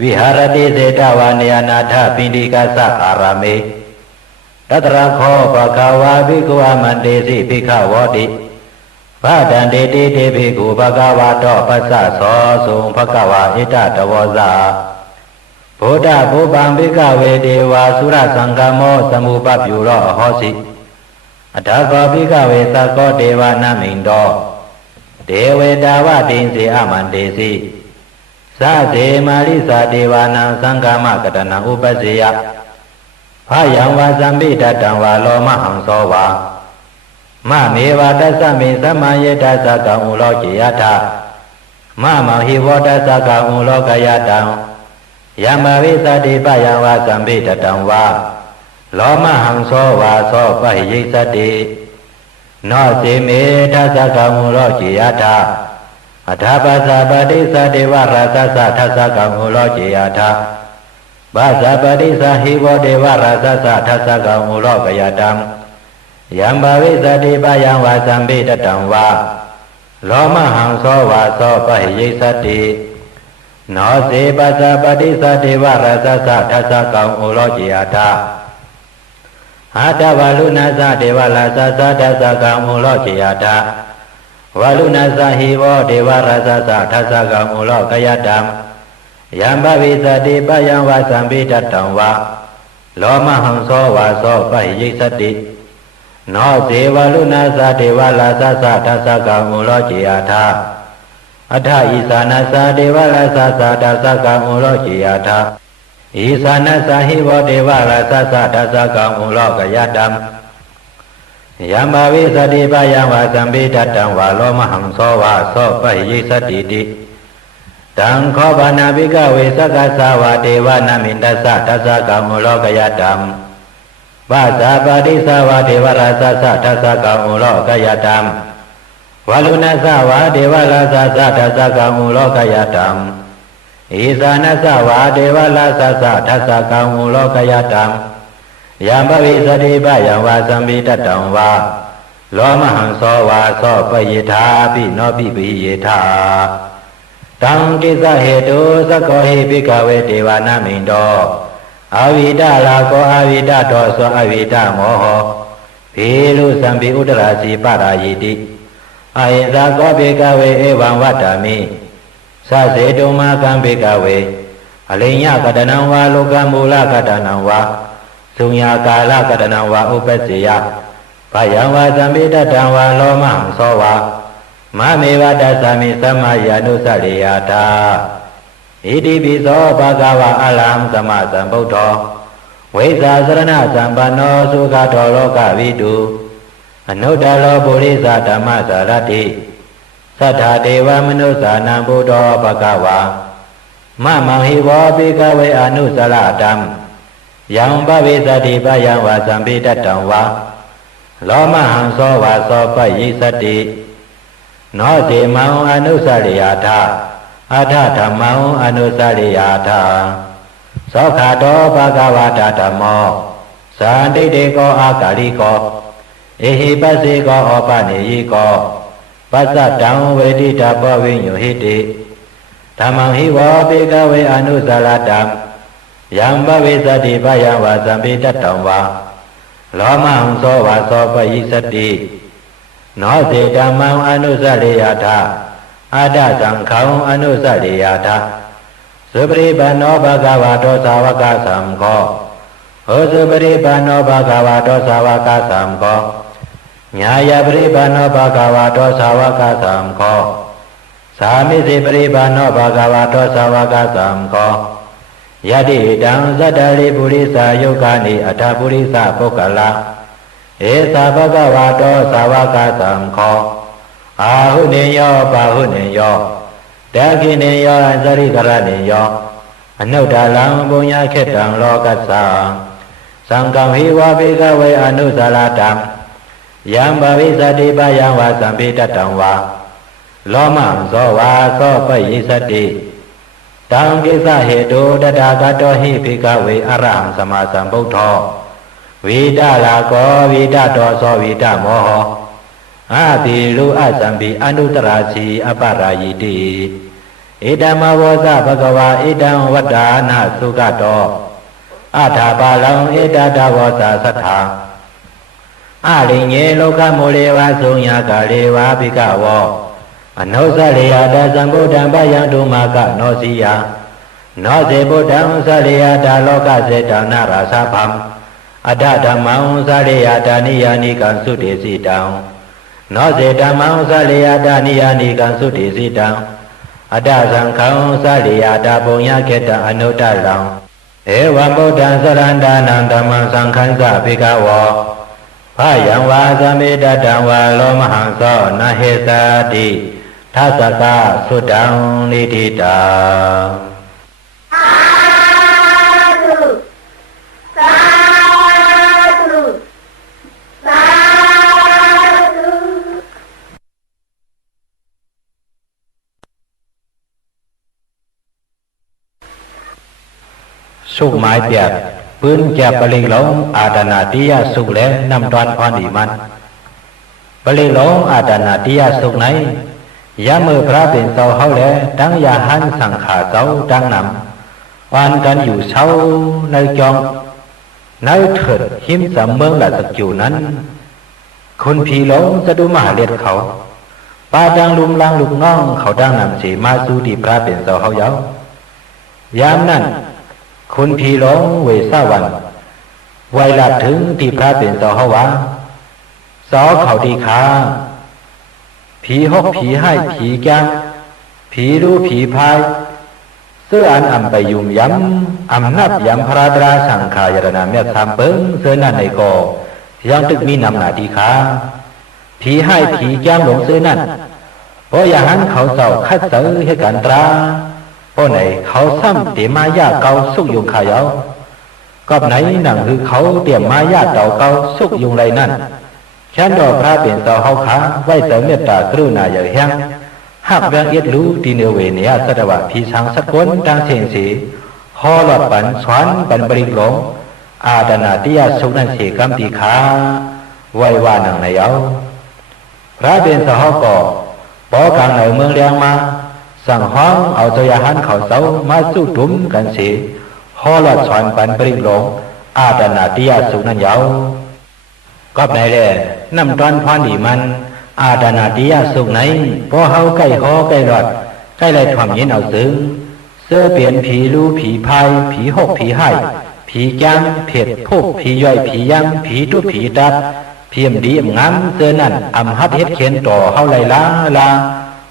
วิหารติเสตวาเนยนาถปิณิกาสะอารามเมตัตระโคปะกวาภิกขุมันเตสิภิกขวติพระดันเตติเตภิกขุภกวาโตปัสสะโสสุงภกวาอิตตวโสโพธาภูปังภิกขเวเทวาสุรสังฆโมสมุปปยุโรโหสิอัฏฐโกภิกขเวสโกเทวานามินโตเทเวตาวะติงสิอมันเตสิสาเสมาริสาเทวานังสังฆมกตนังอุปสิยพายังวาสัมปิตตังวาโลมหังโสวามะเมวะตัสสะมิสัมมาเยตัสสะกังอุโลจิยถามะมหิวตัสสะกังอุโลกยตังยามวิสติปะยังวาสัมปิตตังวาโลมหังโสวาโสปะหิยิสติโนสิเมตัสสะกังอุโลจิยถาอัฏฐปัสสะปฏิสัตติวราสัสสะทัสสะกังอุโลจิยถาบาสะปฏิสัหิวเดวราสัสสะทัสสะกังอุโลกยตังยัมบาวิสติปะยังวาสัมปิตตังวาโลมหังโสวาโสปะหิยิสติโนสิปัสสะปฏิสัตติวราสัสสะทัสสะกังอุโลจิยถาอาตวาลุนาสะเทวราสัสสะทัสสะกังอุโลจิยถาวาลุนาสะหิวเดวราสัสสะทัสสะกังอุโลกยตังยัมบวิสติปะยังวาสัมปิตตังวาโลมหังโสวาโสปะหิยิสติโนเสวาลุนาสะเทวราสัสสะทัสสะกังอุโลจิยถาอัฏฐอิสานัสสะเทวราสัสสะทัสสะกังอุโลจิยถาอิสานัสสะหิวเทวราสัสสะทัสสะกังอุโลกยตังยัมบวิสติปะยังวาสัมปิตตังวาโลมหังโสวาโสปะหิยิสติติตังโคปนาภิกขเวสกัสสาวะเทวานามินทัสสะทัสสะกังอุโลกยตังบาสะปฏิสาวะเทวราสัสสะทัสสะกังอุโลกยตังวาลุนัสสะวะเทวราสัสสะทัสสะกังอุโลกยตังอิสานัสสะวะเทวราสัสสะทัสสะกังอุโลกยตังยัมบวิสติปะยังวาสัมปิตตังวาโลมหังโสวาโสปะยิธาปิโนปิปิยิธาตังกิสเหตุสกโกหิภิกขเวเทวานามินโตอวิดาลาโกอวิดาโตสอวิดาโมโหภิลุสัมภิอุตราสีปารายิติอหิสาโกภิกขเวเอวังวัตตามิสะเสตุมาคัมภิกขเวอลิญญกตนังวาโลกมูลกตนังวาสุญญากาลกตนังวาอุปสสิยะพยังวาสัมปิตตังวาโลมหังโสวามะเมวะตัสสะมิสัมมาญานุสริยตาอิติปิโสภะคะวะอะระหังสัมมาสัมพุทโธเวสาสรณะสัมปันโนสุขโตโลกวิทูอนุตตโรปุริสธรรมสารติสัทธาเทวมนุสสานังพุทโธภะคะวามะมังหิวะภิกขเวอนุสรตัมยังบวิสติปะยังวาสัมปิตตังวาโลมหังโสวาโสปะยิสติโนติมังอนุสริยธาอัฏฐธรรมังอนุสริยธาโสขาโตภะคะวะตะธัมโมสันติเตโกอากาลิโกเอหิปัสสิโกอปนิยิโกปัสสะตังเวทิตาปวิญโยหิติธัมมังหิวะภิกขเวอนุสรตัมยังบวิสติปะยังวาสัมปิตตังวาโลมหังโสวาโสปะยิสติโนเสธัมมังอนุสริยธาอาดาสังขังอนุสริยธาสุปริปันโนภะคะวะโตสาวกสังโฆ โหสุปริปันโนภะคะวะโตสาวกสังโฆญาญาปริปันโนภะคะวะโตสาวกสังโฆสามิสิปริปันโนภะคะวะโตสาวกสังโฆยะติตังสัตตริปุริสายุคานิอัฏฐปุริสปุคคละเอสะภะคะวะโตสาวกสังโฆอาหุเนโยปะหุเนโยตะกิเนโยอันสริกรเนโยอนุตตลังปุญญเขตังโลกัสสะสังฆังหิวะภิกขเวอนุสารตังยัมภวิสติปะยังวะสัมภิตตังวะโลมังโสวาโสปยิสติตังกิสะเหตุตถาคตโหิภิกขเวอรหังสัมมาสัมพุทโธวิดาลาโกวิดาโตโสวิดาโมโหอาภิรุอสัมภิอนุตตราสีอปรายิติอิดัมมวสะภะคะวะอิดังวัฏฐานะสุขโตอาถาปาลังอิดาดาวสะสัทธาอาลิเงโลกโมเลวะสุญญากาเลวะภิกขวะอนุสะเลยตาสัมพุทธังปะยังตุมากะโนสิยาโนเสพุทธังสะเลยตาโลกเสตานาราสะพัมอัฏฐธัมมังสะเลยตานิยานิกังสุติสิตังโนเสธัมมังสะเลยตานิยานิกังสุติสิตังอัฏฐสังฆังสะเลยตาปุญญเขตอนุตตลังเอวะพุทธังสรันดานังธัมมังสังฆังสะภิกขวะพายังวาสมิตตังวาโลมหังโสนะเหสติทัสสะสุตังนิทิตาสาธุสาธุสาธุ สุขหมายเปียกปืนแก่ปริหลงอาดานาติยาสุขและนำตอนพรอีมันปริหลงอาดานาติยาสุขไหนยามือพระเป็นเสาเฮาและดังยาหันสังขาเสาดังนำวันกันอยู่เช้าในจองในเถิดหิมสำเมืองละสักอยู่นั้นคุณผีหลงจะดูมหาเลียดเขาป้าดังลุมลางลูกน้องเขาดังนำสีมาสู่ที่พระเป็นเสาเฮาเยายามนั้นคุณผีหลงเวสาวันไวลัดถึงที่พระเป็นเสาเฮาวะสอเขาดีขาผีหกผีให้ผีแก้มผีรู้ผีพายเสื้ออันอำไปยุ่มย้ำอำนับย้ำพระดราสังขายรณาเมียสามเปิ้งเสื้อนั่นในกอยังตึกมีนำหนาดีขาผีให้ผีแก้มหลงเสื้อนั่นเพราะอย่างนั้นเขาเจ้าคัดเสือให้กันตราเพราะไหนเขาซ้ำเตมายาเกาสุกยุงขายเอาก็ไหนหนังคือเขาเตรียมมายาเต่าเกาสุกยุงไรนั่นฉันดอกพระเป็นเสาเฮาขาไว้แต่เมตตากรุณาอย่างแห้งหักแวงเอ็ดรู้ดีเนเวเนียสตวะพีสังสกุลดังเสียงสีฮอลอดปันสวนปันบริกหลงอาดานาติยาสุนันเสกัมปีขาไว้ว่านังในเอาพระเป็นเสาเฮาก่อปอกลางในเมืองเลียงมาสั่งห้องเอาตัวยาหันเขาเสามาสู้ดุมกันสีฮอลอดสวนปันบริกหลงอาดานาติยาสุนันเยาก็ไหนแหละน้ำตอนพรดีมันอาดานาติยาสุขไหนพอเฮาใกล้หอใกล้รอดใกล้ไรถ่อมเย็นเอาซึ้งเสื้อเปลี่ยนผีรู้ผีพายผีหกผีให้ผีจ้างเผ็ดพกผีย่อยผีย่ำผีทุผีตัดเพียมดีงามเสื้อนั่นอำฮัดเฮ็ดเขียนต่อเฮาไรลา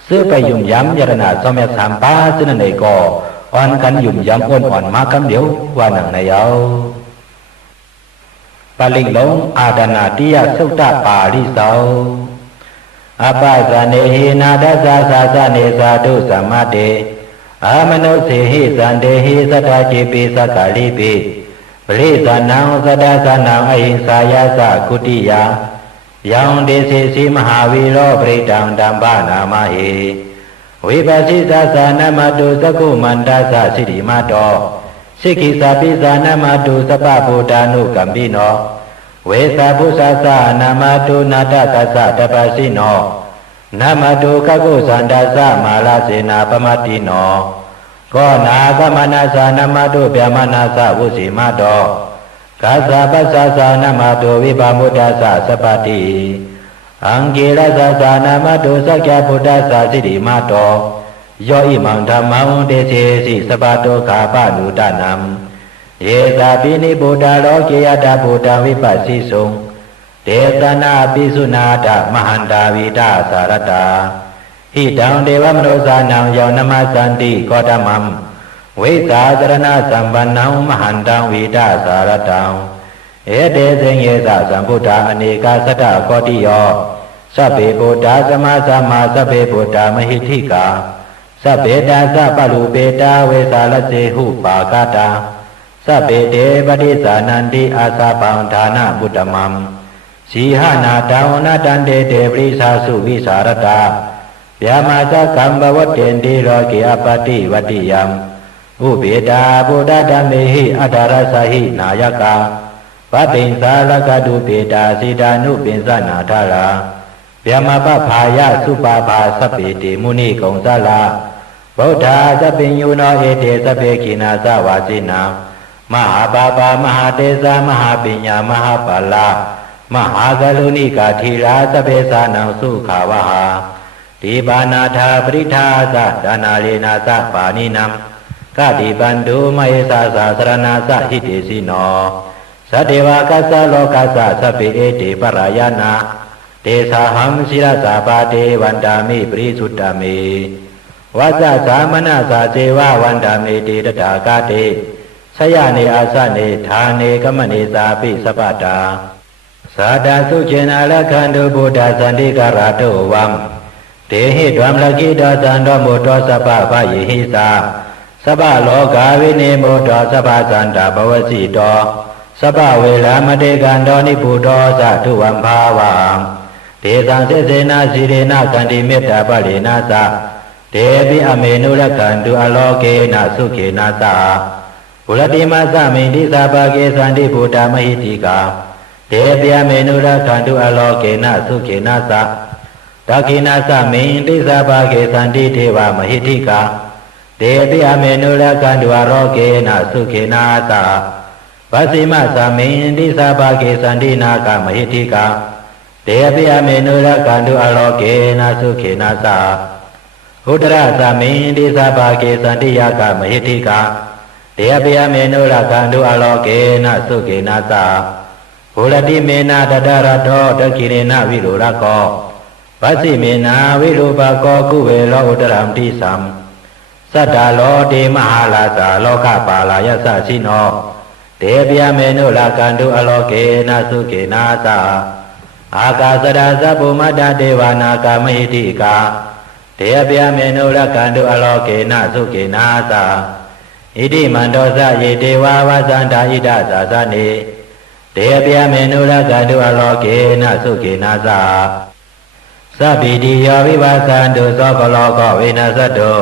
เสื้อไปยุ่มย้ำยารนาจอมแม่สามป้าเสื้อนั่นในก่ออ่อนกันยุ่มย้ำอ่อนมากำเดียวว่าหนังในเอาปาลิงหลงอาดานาติยาสุตตะปาริเสาอปาสเนหินาดัสสะสาสเนสาธุสัมมาเตอามโนสิหิสันเดหิสัตตจิปิสัตตลิปิปริสานังสัตตสานังอหิงสายาสะกุติยายังเดสิสีมหาวิโรปริตังดัมบานามาหิวิปัสสิสาสานามตุสกุมันดัสสะสิริมาโตสิกิสาปิสานามาตุสปะพุทธานุกัมปิโนเวสาพุสาสานามาตุนาตตัสสะตปัสสิโนนามาตุกะกุสันดัสสะมาลาเสนาปมาติโนก็นากมนาสานามาตุเปียมานาสะวุสิมาโตกัสสะปัสสะสานามาตุวิปามุตตัสสะสปติอังกิรัสสะสานามาตุสักยะพุทธัสสะสิริมาโตโยอิมังธัมมังเดเสสิสปะโตกาปะนุตานัม เยตาปินิบุตาโลกิยตาบุตาวิปัสสิสุงเดตนาปิสุนาตมหันตาวิตาสารตาหิตังเทวมโนสานังยานมัสสันติโคตมัมเวสาสรณะสัมปันนังมหันตังวิตาสารตังเอเตสิงเยสะสัมพุทธาอเนกาสัตตะโคติโยสัพเพปุตตาสมาสัมมาสัพเพปุตตามหิทธิกาสัพเพตาสัพพลุเปตาเวสาลเสหุปากาตาสัพเพเตปฏิสานันติอาสาปังฐานะบุตตมัมสีหานาตาวนาตันเตเตปริสาสุวิสารตาဗျာမာသကံဘဝတ္တေတိရောကိအပတိဝတ္တိယံဥပေတာဗုဒ္ဓဓမ္မေဟိအတ္တရသဟိနာယကဗတ္တိံသာလကတုပေတာစေတာနုပင်စနာထရာဗျာမာပဖာယသုပါပါသဗ္ဗေတိမုနိကုံသလာဗုဒ္ဓသဗ္ဗညုနောဧတေသဗ္ဗေကိနာသဝါစိနာမဟာပါပါမဟာတေဇာမဟာပညာမဟာပါဠမဟာဂလုဏိကာထေရာသဗ္ဗေသာနံသုခာဝဟာဒီပါဏာထာပရိထာသဒါနာလေနာသပါဏိနံကတိပန္တုမယေသသာသရဏသဟိတေစီနောသတ္တေဝကသလောကသသဗ္ဗေဧတေပရယနာတေသာဟံศิရသပါတေဝန္တာမိပရိသုတ္တမေဝဇ္ဇသမနသာဇေဝဝန္တာမေတေတတာကတေဆယနေအာသနေဌာနေကမနေသာပိသဗ္ဗတာသာတာသုចេနာလခန္တုဗုဒ္ဓသန္တိကရတောဝံတေဟိဒဝမလကိတောသံတော်မူတောသဗ္ဗဗယေဟိသာသဗ္ဗလောကဝိနေမောတောသဗ္ဗသန္တာဘဝစီတောသဗ္ဗဝေရမတေကံတောနိပုတောသတုဝံဘာဝံဒေသံစေစေနာစီရေနကန္တိမေတ္တာပရိနာသဒေပိအမေနုရကံတုအလောကေနသုခေနသဘုရတိမသမိန်တိသဗ္ဗကေသန္တိဗုဒ္ဓမဟိတိကာဒေပိအမေနုရကံတုအလောကေနသုခေနသဒခိနာသမိန်တိသဗ္ဗကေသန္တိထေဝမဟိတိကာဒေပိအမေနုရကံတုအရောကေနသုခေနသဗစီမသမိန်တိသဗ္ဗကေသန္တိနာကမဟိတိကာဒေပိအမေနုရကံတုအရောကေနသုခေနသဥဒရသမိန်တိသဗ္ဗကေသန္တိယကမဟိတိကာဒေပိအမေနုရကံတုအရောကေနသုခေနသဘုရတိမေနတတရတောတခိရေနဝိရုရကောဗသိမေနာဝိရုပကောကုဝေလောဥတရံတိသံသတ္တလောတေမဟာလာသာလောကပါလာယသစိနောတေဗျာမေနုလကန္တုအလောကေနသုကေနာသအာကာသရာသဗ္ဗမတ္တဒေဝနာကာမဟိတိကာတေဗျာမေနုလကန္တုအလောကေနသုကေနာသဣတိမန္တောသယေတေဝဝသန္တာဣဒသာသနေတေဗျာမေနုလကန္တုအလောကေနသုကေနာသသဗ္ဗိတိယောဝိပါသန္တုသောကလောကဝိနသတ္တု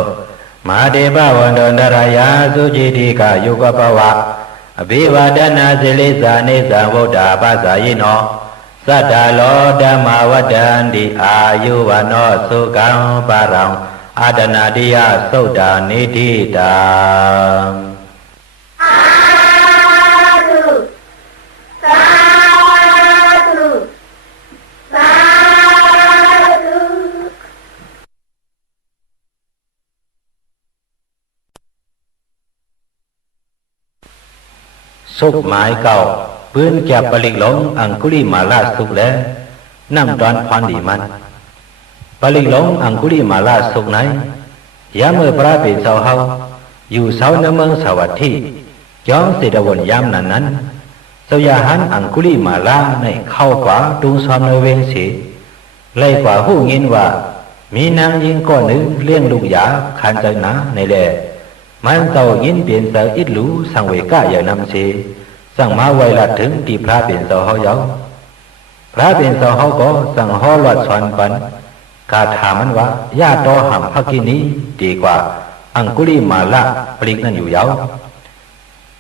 မဟာတေပဝန္တောနရယာသုจิတိကယုဂပဝအဘိဝဒနာစိလိသနေသံဗုဒ္ဓပသယိနောသတ္တလောဓမ္မဝတ္တန္တိအာယုဝနောသုကံပါရံအာတနာတိယသုတ်တာနိတိတာสุกหมายเก่าปืนแก็บปลิกหลงอังคุลิมาลาสุกแล้วน้ำตอนพรดีมันปลิกหลงอังคุลิมาลาสุกไหนยามเมื่อพระเป็นเสาเฮาอยู่เสาในเมืองสวัสดิ์ย้อมเสดวนยามนั้นเสยาหันอังคุลิมาลาในเข้ากว่าดุงซอมในเวงสีไล่กว่าหูยินว่ามีนางยิงก้อนหนึ่งเลี้ยงลูกยาขันใจหนาในแหล่มันเต่ายินเปลี่ยนเสาอิดหลูสังเวก้าอย่างนำสีสั่งมาไวละถึงที่พระเป็นเสาเฮาเยาพระเป็นเสาเฮาก็สั่งห่อหลอดสอนปันกาถามมันว่าญาติต่อหำพักกินี้ดีกว่าอังคุลิมาละปลิกนั่นอยู่เยา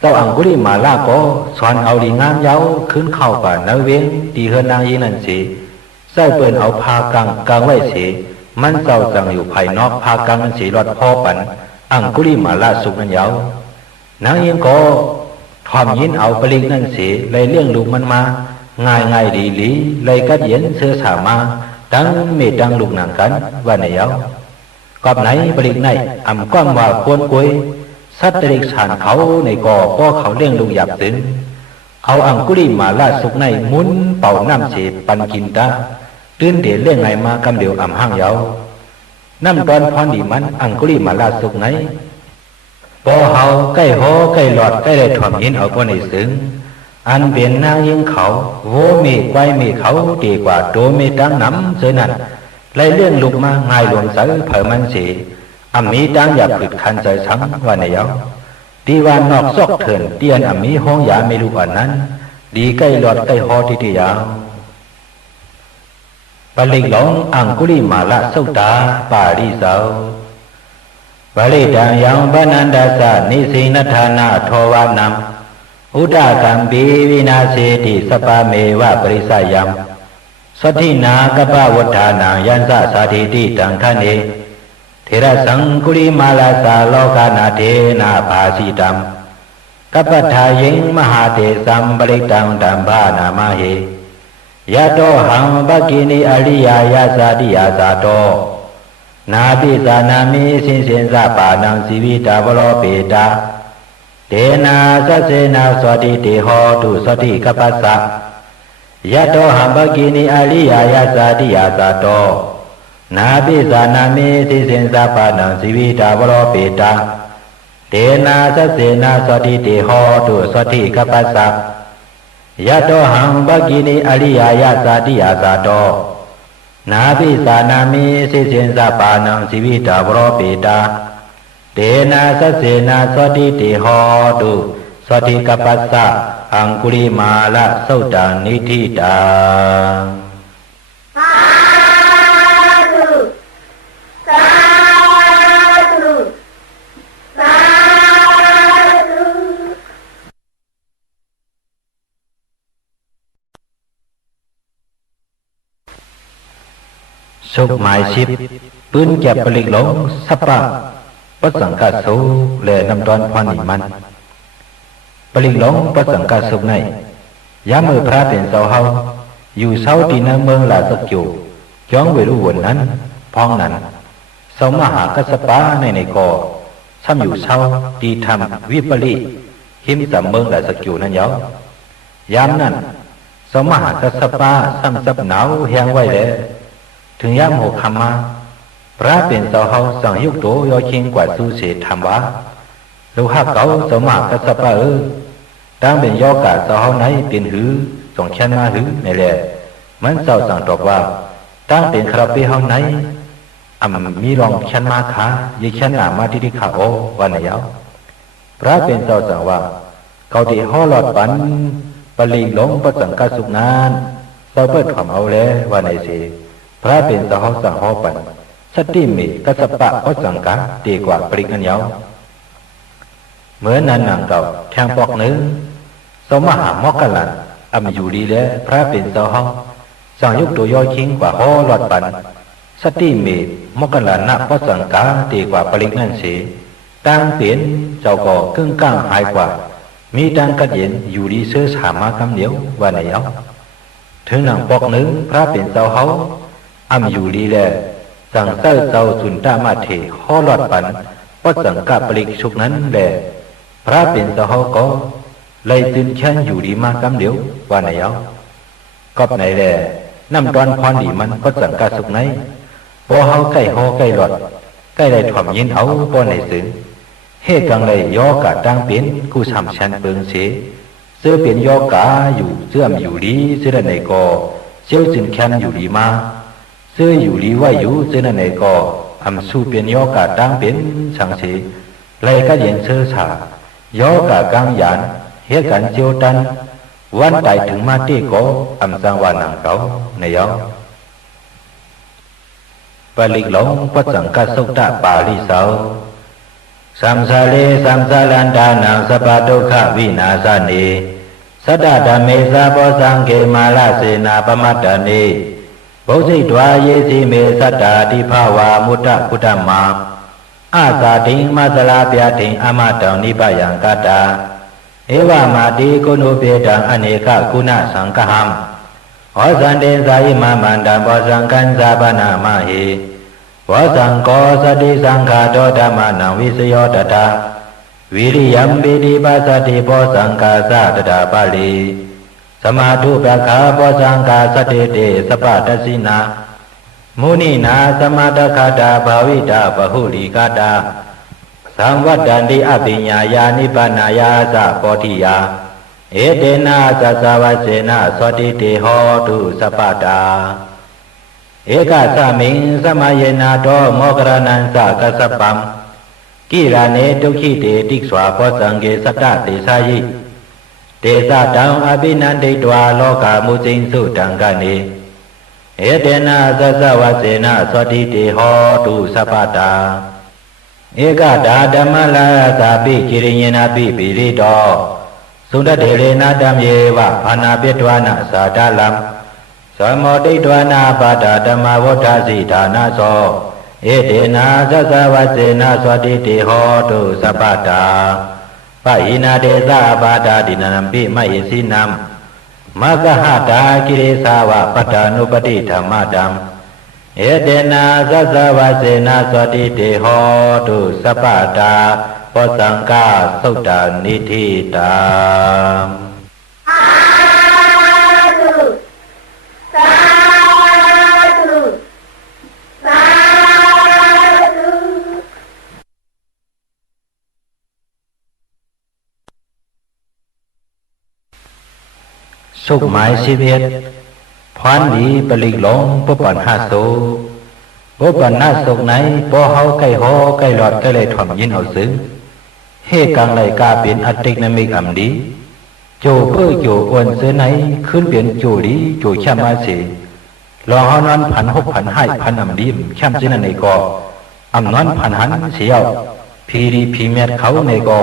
เจ้าอังคุลิมาละก็สอนเอาดีงามเยาขึ้นเข้าป่าเนเวงตีเฮือนนางยินนั่นสีใส่เปิ่นเอาพากังไว้สีมันเจ้าสั่งอยู่ภายนอกพากังนั่นสีรอดพ่อปันอังคุลิมาละสุกนั่นเยานางยิงก็ทอมยินเอาปลิกนั่นเสียเลยเลี้ยงลูกมันมาง่ายดีเลยกัดเย็นเสื้อสามาตั้งเมตดังลูกหนังกันว่าในเยากอบไหนปลิกไหนอ่ำก้อมว่าควรกุย สัตว์เดรัจฉานเขาในก่อก็เขาเลี้ยงลูกหยับถึงเอาอังคุลิมาลาสุกในมุนเป่าน้ำเสปันกินตาตื่นเดี๋ยวเลี้ยงไงมากำเดียวอ่ำห้างเยาน้ำตอนพรดีมันอังคุลิมาลาสุกไหนพอเฮาใกล้หอใกล้หลอดใกล้ได้ถ่วมยินเอาพวกในซึ้งอันเป็นนางยิงเขาโวเมฆไว้เมฆเขาดีกว่าโดเมตังน้ำเสนั่นไล่เรื่องลูกมาง่ายหลวงใสเผอมันเสีอำมีดังอย่าผึดคันใจซ้ำว่าในเยาดีว่านอกซอกเถินเตียนอำมีห้องยาไม่รู้อันนั้นดีใกล้หลอดใกล้หอที่ยาวปลิกหลงอังคุลิมาละสุตาปาริสาวปลิดังยังบานันดาสะนิสินธานาทวานัมอุดากัมปีวินาเสติสปาเมวะปริสายัมสถินากปะวัฏฐานังยันสะสาธิติตังคเนเทระสังคุลิมาลาสาโลกานาเทนาภาสิตัมกัปปทายิงมหาเตสัมปริตังดัมบานามาเหยะโตหังปกินิอริยายาสาติยาสาโตนาปิสานามิสินสินสะปานังสีวิตาวโลเปตาเตนะสัสเสนะสวัสดิเตโหตุสวัสดิกัปปัสสะยะโตหังปกินิอริยายาสาติยาสาโตนาปิสานามิสินสินสะปานังสีวิตาวโลเปตาเตนะสัสเสนะสวัสดิเตโหตุสวัสดิกัปปัสสะยะโตหังปกินิอริยายาสาติยาสาโตนาปิสานามิสิสินสะปานังสีวิตาวโรปิตาเตนะสัสเสนะสวัสดิเตโหตุสวัสดิกัปปัสสะอังคุลิมาละสุตานิธิตาสาธุสาธุสาธุ สุขหมายชิบปืนแก็บปลิกหลงสัปปะปัสสังกัสสุและนำตอนพรนิมันปลิกหลงปัสสังกัสสุในยามมือพระเป็นเสาเฮาอยู่เสาตีนเมืองลาสักอยู่จ้องเวรุวนนั้นพองนั้นเสามหากัสปะในกอซ้ำอยู่เสาตีทำวิปริหิมสามเมืองลาสักอยู่นั้นเยายามนั้นเสามหากัสปะซ้ำซับหนาวแหงไว้แล้วถึงยามหกคำมาพระเป็นเสาเฮาสั่งยุกโตยอชิงกว่าสู้เสธรรมวะลูกฮักเก่าสมากกัสปะตั้งเป็นยอกาเสาเฮาไหนเป็นหือส่งเช่นมาหือในแหละมันเสาสั่งตอบว่าตั้งเป็นคราเปเฮาไหนมีรองเช่นมาขายิ่งเช่นหนามาที่ขาโอวันไหนเอาพระเป็นเสาสั่งว่าเขาที่ห่อหลอดปันปลีหลงประสังกัสุกนานเสาเปิดความเอาแล้ววันไหนเสพระเป็นเสาเฮาสั่งห่อปันสติมีกัสปะก็สังกาดีกว่าปริกันเยาเหมือนนั้นนางเก่าแทงปอกนึงสมหามอกกันลันอยู่ดีแล้วพระเป็นเสาเฮาสั่งยกตัวยอชิงกว่าห่อหลอดปันสติมีมอกกันลันนักก็สังกาดีกว่าปริกันเสตั้งเปลี่ยนเจ้าก่อกึ่งก้างหายกว่ามีดังกัดเย็นอยู่ดีเสื้อสามากำเดียวว่าไหนเอาถึงนางปอกนึงพระเป็นเสาเฮาอยู่ดีแล้วสั่งเต้าเจ้าสุนตามาเถห่อหลอดปันก็สังกาปริกชุกนั้นแหละพระเป็นเจ้าเฮาก็เลยตื่นเช้นอยู่ดีมากำเดียวว่าไหนเอาก็ไหนแหละน้ำตอนพรดีมันก็สังกาสุกไหนพอเฮาใกล้ห่อใกล้หลอดใกล้ได้ถ่อมยินเอาพอไหนสึงเฮกังเลยยอกาตั้งเป็นกูทำชันเปิงเสเสื้อเป็นยอกาอยู่เสื่อมอยู่ดีเสื้อไหนก็เชี่ยวจึงแค้นอยู่ดีมาเสื้ออยู่ดีว่าอยู่เสื้อไหนก็สู้เป็นยอกาตั้งเป็นสังเสไล่ก็เย็นเสื้อฉายอกากลางยานเฮกันเจียวตันวันตายถึงมาตีก็สังวานังเก่าในยอปลิกหลงปัจจังกัสุตตะปาลิเสาสัมสาเลสัมสาลันดานังสปะทุกขวินาสเนสัตตะเมสะโพสังเกมาลเสนาปมัตตเนบုစိตวาเยสีเมสัตตาติภาวามุตตะพุทธมาอาสาติงมัสลาปยติงอมตังนิพยังกตาเอวามาติโกนุเปตังอเนกคุณสังฆัมโอสันเตสายิมามันตังโพสังกันสาปนามาหิโพสังโกสติสังฆาโตธรรมนังวิสโยตตา วิริยัมปิติปัสสติโพสังกาสะตถาปาลีสมาธุปะคาโพสังกาสติเตสัพพทัสสินามุนีนาสมาตคาตาภาวิตาปหุลิกาตาสังวัตตันติอภิญญาญาณิปานายาสะโพธิยาเอเตนะสัสสวะเสนะสวัติเตโหตุสัพพตาเอกสามิงสมัยนาโตโมกรนันสะกัสสปัมกิราเนตุขิเตติสวาโพสังเกสัตตเตสายิเตสะตังอภินันติตวาโลกามุจิงสุตังกเนเอเตนะสัสสวะเสนะสวัติเตโหตุสัพพตาเอกดาဓမ္มลาสาปิกิริยนาปิปิริโตสุนทเถเรนะธัมเยวะอานาปิตวานะสาดาลัมสมโติตวานาปาดาธัมมวฏฏาสิฐานะโสเอเตนะสัสสวะเสนะสวัติเตโหตุสัพพตาปะหินาเดสะปาดาดินัมปิมะหิสินัมมะกหตากิริสาวะปัตตานุปติธรรมดัมเอเตนะสัสสวะเสนะสวัติเตโหตุสัพพตาโพสังฆาสุตตานิธิตาสุขหมายชีวิตพรดีปลิกหลงปุปันหาโสปุปันหาสุขไหนปอเฮาใกล้หอใกล้หลอดใกล้เลยถ่อมยินเอาซึ้งเฮกังไหลกาเปลี่ยนอัติกนามิกอัมดีโจเพื่อโจอ้วนเสือไหนขึ้นเปลี่ยนโจดีโจแช่มาเสลองเฮานอนพันหกพันให้พันอัมดีแช่มสินในกออำนอนพันหันเสียวพีรีพีเมตเขาในกอ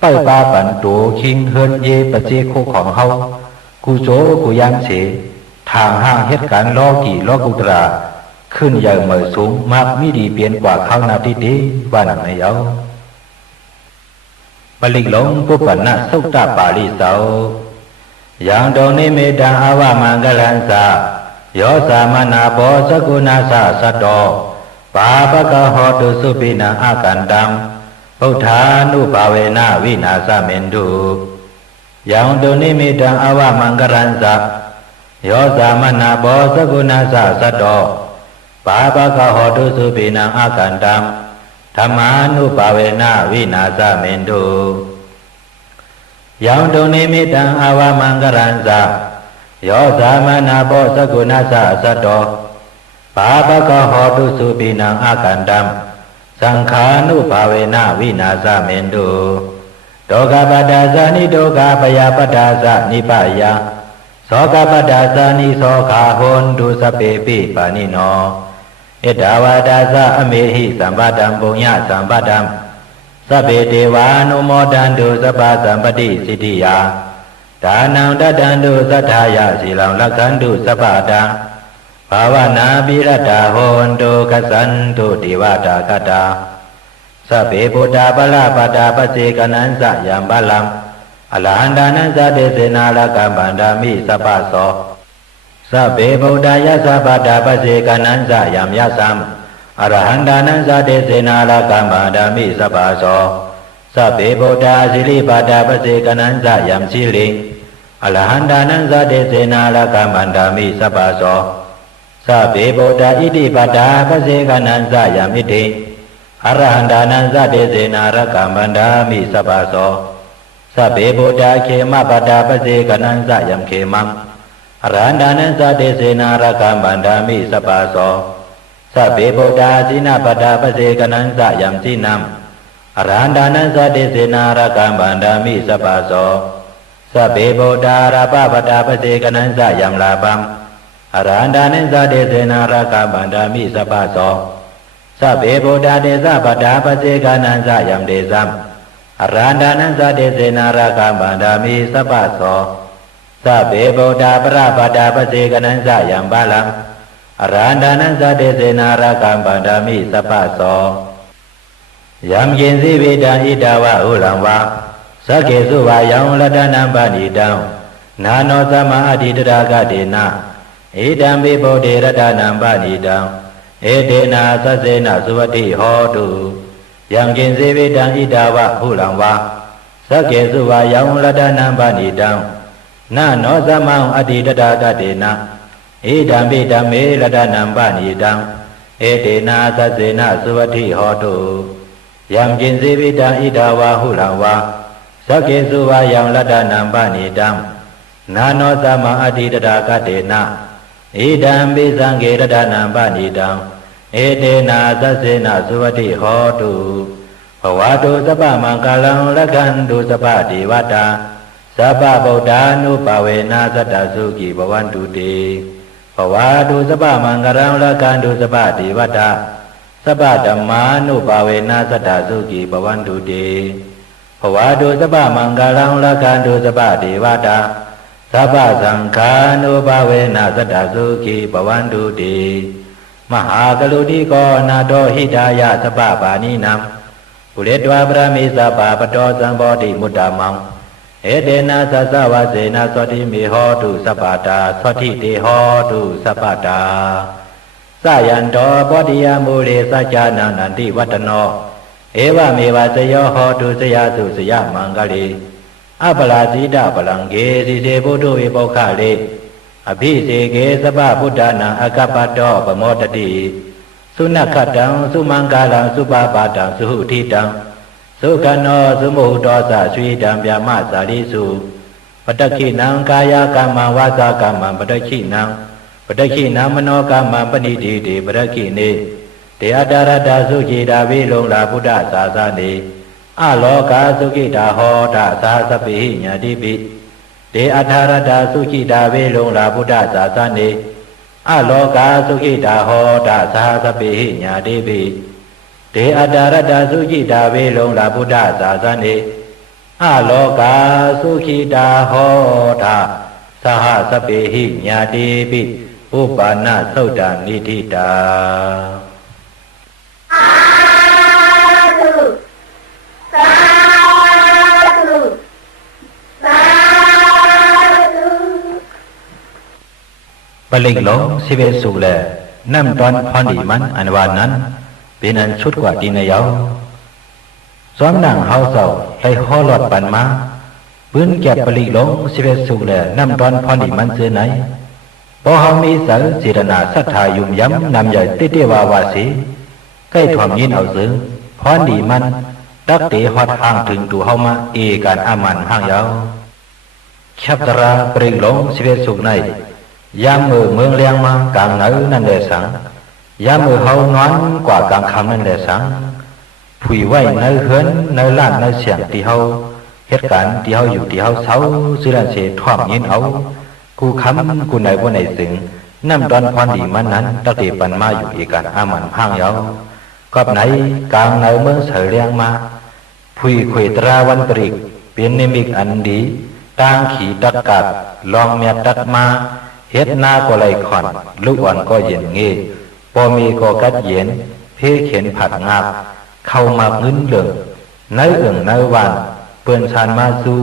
ไปปาปันโตคิงเฮินเยปเจโคของเฮากูโจกูยังเสทางห้างเหตุการณ์ล้อกี่ล้อกุตราขึ้นใหญ่เหมือสูงมากมิดีเปลี่ยนกว่าเขานาทีดีวันไม่เอาปลิกหลงปุปันนะสุตตปาลิเสาอย่างดงนิเมตังอาวามังกลันสาโยสามนาโพสกุณาสาสัตโตปาปะกะโหตุสุปินังอากันตังพุทธานุภาเวนะวินาสเมนตุอย่างดงนิเมตังอาวามังกลันสาโยสามนาโพสกุณาสาสัตโตปาปะกะโหตุสุปินังอากันตังธรรมานุภาเวนะวินาสเมนตุยังตุนิมิตังอาวามังกรันสะโยสามนาโพสกุณาสะสัตโตปาปะกะโหตุสุปินังอากันตังสังขานุภาเวนะวินาสเมนตุโตกะปตาสานิโตกะปยาปตาสะนิปายาโสกะปตาสานิโสขาโหนตุสเปปิปานิโนเอตาวาดาสะอเมหิสัมปตัมปุญญาสัมปตัมสัพเพเทวานุโมทันตุสัพพสัมปติสิทธิยาดานังตตันตุสัทธายาสีลังลักขันตุสัพพตังภาวนาภิรตาโหนตุกัสสันตุเทวตากตาสัพเพพุทธาภลาปตาปเสกนันสะยัมบาลัมอรหันตานันสะเตเสนาลกัมปันดามิสัพพโสสัพเพพุทธายะสัพพตาปเสกนันสะยัมยะสัมอรหันตานันสะเตเสนาลกัมปันดามิสัพพโสสัพเพพุทธาสิริปตาปเสกนันสะยัมสิริอรหันตานันสะเตเสนาลกัมปันดามิสัพพโสสัพเพพุทธาอิติปตาปเสกนันสะยัมอิติอรหันตานันสะเตเสนาลกัมปันดามิสัพพโสสัพเพพุทธาเขมปตาปเสกนันสะยัมเขมังอรหันตานันสะเตเสนาลกัมปันดามิสัพพโสสัพเพพุทธาสินะปตาปเสกนันสะยัมสินัมอรหันตานันสะเตเสนาลกัมปันดามิสัพพโสสัพเพพุทธาราปปตาปเสกนันสะยัมลาภัมอรหันตานันสะเตเสนาลกัมปันดามิสัพพโสสัพเพพุทธาเตสะปตาปเสกนันสะยัมเดสัมอรหันตานันสะเตเสนาลกัมปันดามิสัพพโสสัพเพพุทธาปราปตาปเสกนันสะยัมบาลัมอรหันตานันสะเตเสนาลกัมปันดามิสัพพโสยัมยินสิวิตังอิตาวะอุลังวะสักเกสุวายังลัตนัมปณิตังนาโนสัมมาอธิตรากเตนะอิตัมปิโพธิรัตนัมปณิตังเอเตนะสัสเสนะสุวัติโหตุ ยังกินเสวิตังอิดาวะหุลังวาสักเกสุวายังรัตนังปณิตังนาโนสมังอดีตตากเตนะอิดัมปิดัมเมรัตนังปณิตังเอเตนะสัสเสนะสุวัตถิโหตุยังกินเสวิตังอิดาวะหุลังวาสักเกสุวายังรัตนังปณิตังนาโนสมังอดีตตากเตนะอิดัมปิสังเกรัตนังปณิตังเอเตนะสัสเสนะสุวัตถิโหตุภวตุสัพพมังคลังละคันตุสัพพเทวตาสัพพะพุทธานุภาเวนะสัตตสุขีภวันตุเตภวตุสัพพมังคลังละคันตุสัพพเทวตาสัพพะธัมมานุภาเวนะสัตตสุขีภวันตุเตภวตุสัพพมังคลังละคันตุสัพพเทวตาสัพพะสังฆานุภาเวนะสัตตสุขีภวันตุเตมหากรุณิโกนาโตหิตายะสัพพะปานินังปุเรตวาปรามิสัพพะปโตสัมโพธิมุตตมังเอเตนะสัสสวะเสนะสวัสดิเมโหตุสัพพตาสวัสดิเตโหตุสัพพตาสายันโตปฏิยมุเรสัจจานันนันติวัตโนเอวะเมวะสยโหตุสยาสุสยมังกลีอัปปลาสีดาปลังเกสิเสพุทโธวิโภคะเลอภิเสเกสัพพะพุทธานังอกัปปะโตปโมทติสุนัขขตังสุมังคลังสุปาปาตังสุหุทิตังสุขันโนสุโมหุโตสะสุยิตังဗျามะสาลิสุปตคินังกายกรรมังวาจากรรมังปตคินังมโนกรรมังปณิทิติปตคิเนเตอตารตาสุจิตาวิลงลาพุทธศาสนาอโลกาสุขิตาโหตสาสปิหิญาติปิเตอทารตาสุขิตาวิลงลาพุทธศาสนาอโลกาสุขิตาโหตสาสปิหิญาติปิเตอตารตาสุขิตาวิลงลาพุทธศาสนาอโลกาสุขิตาโหตสหสปิหิญาติปิอุปาณสุตตานิธิตาปลิกหลงสิเวสุแลน้ำตอนพรดีมันอันวานนั้นเป็นอันชุดกว่าดีนายาวซ้อมนั่งเฮาเศร้าไล่ห่อหลอดปันมาปืนแก็บปลิกหลงสิเวสุแลน้ำตอนพรดีมันเสือไหนพอเฮามีสังเจตนาศรัทธายุ่มย้ำนำใหญ่เตี้ยวาวาสีใกล้ถ่อมยินเอาซื้อพรดีมันดักเตฮอดห่างถึงตัวเฮามาเอการอามันห่างยาวขับตราปลิกหลงสิเวสุในยามมือเมืองเลียงมากลางเนื้อนั่นแหละสังยามมือเฮานอนกว่ากลางคำนั่นแหละสังผุยไว้เนื้อเฮือนเนื้อล้านเนื้อเสียงที่เฮาเหตุการณ์ที่เฮาอยู่ที่เฮาเศร้าสิลันเสถ่อมยินเอากูคำกูไหนบ่ไหนสึงน้ำตอนพรดีมันนั้นตะเกียปันมาอยู่อีการอามันพังยาวกับไหนกลางเนื้อเมืองเสยเลียงมาผุยขวยตราวันตริกเป็นนิมิตอันดีต่างขี่ตักกัดลองเมียตักมาเฮ็ดนาก็ไหลขอนลูกอ่อนก็เย็นเงยพอมีก็กัดเย็นเพเข็นผัดงาบเข้ามาเงินเหลืองเนื้อเอื่องเนื้อหวานเปื้อนชานมาสู่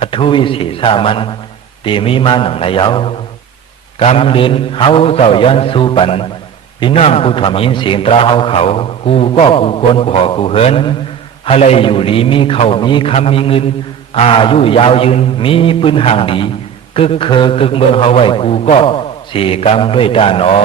อทุวิสีสามันตีมีมาหนังนายาวกำเดินเฮาเจ้ายันสู่ปันพี่น้องผู้ทำยินเสียงตราเฮาเขากูก็กูกวนพ่อกูเฮินอะไรอยู่ดีมีเขามีคำมีเงินอายุยาวยืนมีปืนห่างดีกึกเคอกึกเมืองเฮาไว้กูก็เสียกรรมด้วยตาหนอ